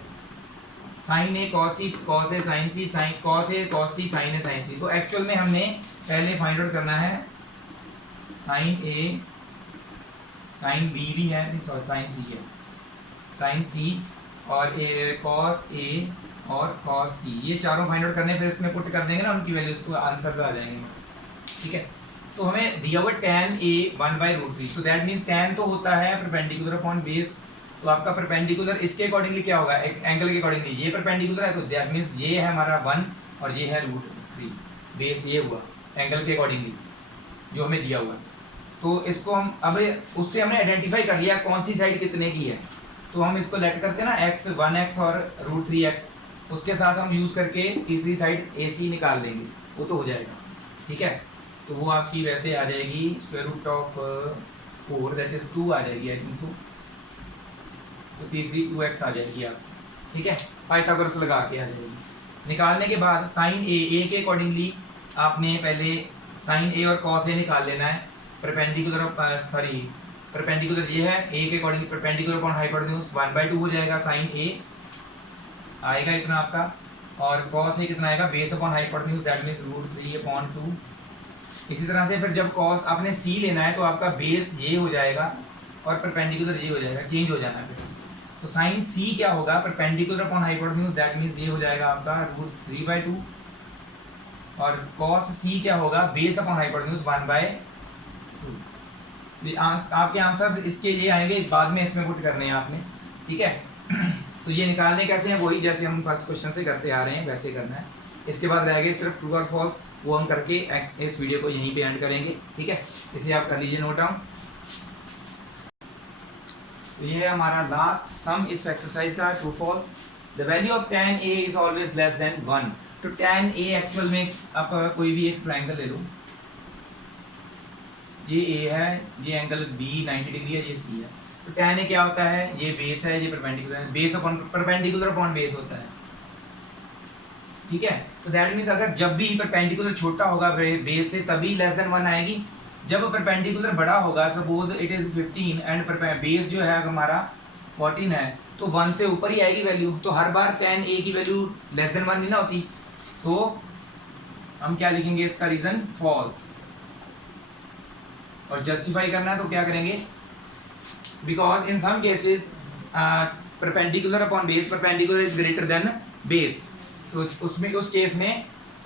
sign A cos C, cos A sign C, sine cos A cos C, sign A sign सी। तो एक्चुअल में हमने पहले फाइंड आउट करना है साइन ए, साइन बी भी है, नहीं सॉरी साइन सी है, साइन सी और ए कॉस ए और कॉस सी, ये चारों फाइंड आउट करने, फिर इसमें पुट कर देंगे ना उनकी वैल्यूज, तो आंसर आ जाएंगे। ठीक है, तो हमें दिया हुआ tan a 1/√3, तो दैट मीन्स tan तो होता है परपेंडिकुलर अपॉन बेस, तो आपका परपेंडिकुलर इसके अकॉर्डिंगली क्या होगा, एक एंगल के अकॉर्डिंगली ये परपेंडिकुलर है, तो दैट मीन्स ये है हमारा 1 और ये है √3, बेस ये हुआ एंगल के अकॉर्डिंगली जो हमें दिया हुआ है। तो इसको हम अब उससे हमने आइडेंटिफाई कर लिया कौन सी साइड कितने की है, तो हम इसको लेट करते हैं ना x 1x और √3x, उसके साथ हम यूज़ करके तीसरी साइड AC निकाल देंगे, वो तो हो जाएगा। ठीक है, तो वो आपकी वैसे आ जाएगी √4 दैट इज 2 आ जाएगी, आई थिंक सो, तो तीसरी 2x आ जाएगी आप। ठीक है, पाइथागोरस लगा के आ जाएगी। निकालने के बाद साइन ए के अकॉर्डिंगली आपने पहले साइन ए और कॉस ए निकाल लेना है, परपेंडिकुलर सॉरी परपेंडिकुलर ये है ए के अकॉर्डिंग, परपेंडिकुलर अपॉन हाइपोटेन्यूज 1/2 हो जाएगा, साइन ए आएगा इतना आपका, और कॉस ए कितना आएगा, base upon hypotenuse that means √3/2। इसी तरह से फिर जब कॉस आपने सी लेना है तो आपका बेस ये हो जाएगा और परपेंडिकुलर ये हो जाएगा, चेंज हो जाना फिर। तो साइन सी क्या होगा, perpendicular upon hypotenuse that means ये हो जाएगा आपका √3/2, और कॉस सी क्या होगा, बेस अपॉन हाइपोटेन्यूज 1/2। आपके आंसर इसके लिए आएंगे, बाद में इसमें पुट करने हैं आपने। ठीक है, तो ये निकालने कैसे हैं, वही जैसे हम फर्स्ट क्वेश्चन से करते आ रहे हैं वैसे करना है। इसके बाद रह गए सिर्फ ट्रू और फॉल्स, वो हम करके इस वीडियो को यहीं पे एंड करेंगे। ठीक है, इसे आप कर लीजिए नोट डाउन। तो ये है हमारा लास्ट सम इस एक्सरसाइज का, true false. The value of tan a is always less than 1। तो tan a एक्चुअल में आप कोई भी एक ट्राइंगल ले लो, ये a है, ये एंगल b 90 डिग्री है, ये c है। तो tan a क्या होता है, ये बेस है, ये परपेंडिकुलर है, base upon perpendicular upon base होता है। ठीक है। तो दैट मीन्स अगर जब भी परपेंडिकुलर छोटा होगा बेस से तभी लेस देन 1 आएगी, जब परपेंडिकुलर बड़ा होगा suppose it is 15 and base जो है हमारा 14 है तो 1 से ऊपर ही आएगी वैल्यू। तो हर बार tan a की वैल्यू लेस देन 1 नहीं ना होती। सो हम क्या लिखेंगे इसका रीजन फॉल्स। और जस्टिफाई करना है तो क्या करेंगे, because in some cases perpendicular upon base perpendicular is greater than base, तो उसमें उस केस में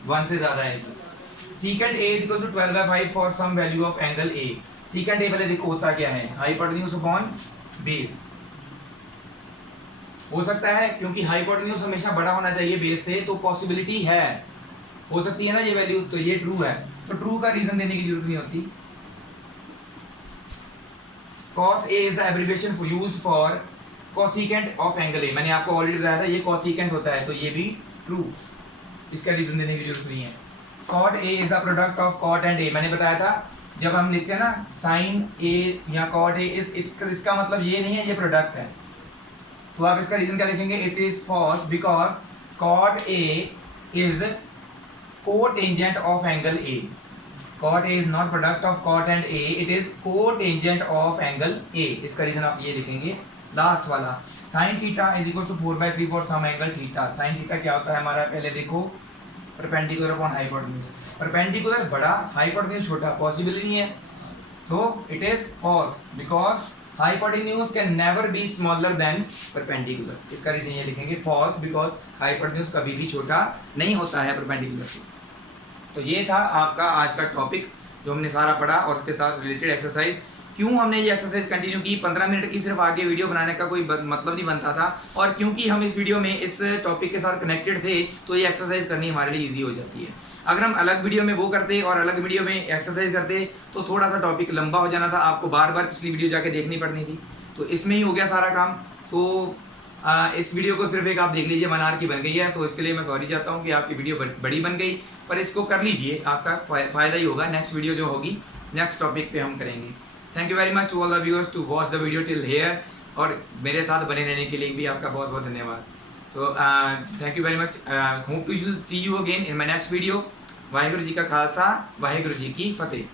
1 से ज्यादा आएगी। Secant a is equal to 12/5 for some value of angle a। Secant a पहले देखो होता क्या है, हाइपोटेन्यूज अपॉन बेस। हो सकता है क्योंकि हाइपोटेन्यूज हमेशा बड़ा होना चाहिए बेस से, तो पॉसिबिलिटी है, हो सकती है ना ये वैल्यू, तो ये ट्रू है, तो ट्रू का रीजन देने की जरूरत नहीं होती। cos a is the abbreviation used for cosecant of angle a। मैंने आपको ऑलरेडी बताया था ये cosecant होता है, तो ये भी ट्रू, इसका रीजन देने की जरूरत नहीं है। cot a is the product of cot and a। मैंने बताया था जब हम लिखते हैं ना sin a या cot a, इसका मतलब ये नहीं है ये प्रोडक्ट है। तो आप इसका रीजन क्या लिखेंगे, it is false because cot a is cotangent of angle a। cot a is not product of cot and a, it is cotangent of angle a। इसका रीजन आप ये लिखेंगे। लास्ट वाला sin theta is equal to 4/3 for some angle theta. sin theta क्या होता है हमारा, पहले देखो परपेंडिकुलर अपॉन हाइपोटेन्यूज। परपेंडिकुलर बड़ा हाइपोटेन्यूज छोटा, पॉसिबल ही नहीं है, तो it is false because hypotenuse can never be smaller than perpendicular. इसका रीजन ये लिखेंगे फॉल्स बिकॉज हाइपोटेन्यूज कभी भी छोटा नहीं होता है परपेंडिकुलर से। तो ये था आपका आज का टॉपिक जो हमने सारा पढ़ा और उसके साथ रिलेटेड एक्सरसाइज। क्यों हमने ये एक्सरसाइज कंटिन्यू की, 15 मिनट की सिर्फ आगे वीडियो बनाने का कोई मतलब नहीं बनता था, और क्योंकि हम इस वीडियो में इस टॉपिक के साथ कनेक्टेड थे तो ये एक्सरसाइज करनी हमारे लिए ईजी हो जाती है। अगर हम अलग वीडियो में वो करते और अलग वीडियो में एक्सरसाइज करते तो थोड़ा सा टॉपिक लंबा हो जाना था, आपको बार बार पिछली वीडियो जाके देखनी पड़नी थी। तो इसमें ही हो गया सारा काम। तो इस वीडियो को सिर्फ एक आप देख लीजिए, 1 आवर की बन गई है, तो इसके लिए मैं सॉरी चाहता हूँ कि आपकी वीडियो बड़ी बन गई, पर इसको कर लीजिए, आपका फ़ायदा ही होगा। नेक्स्ट वीडियो जो होगी नेक्स्ट टॉपिक पे हम करेंगे। Thank you very much to all the viewers to watch the video till here, और मेरे साथ बने रहने के लिए भी आपका बहुत बहुत धन्यवाद। तो thank you very much, hope to see you again in my next video. Waheguru ji का खालसा, वाहिगुरु जी की फतेह।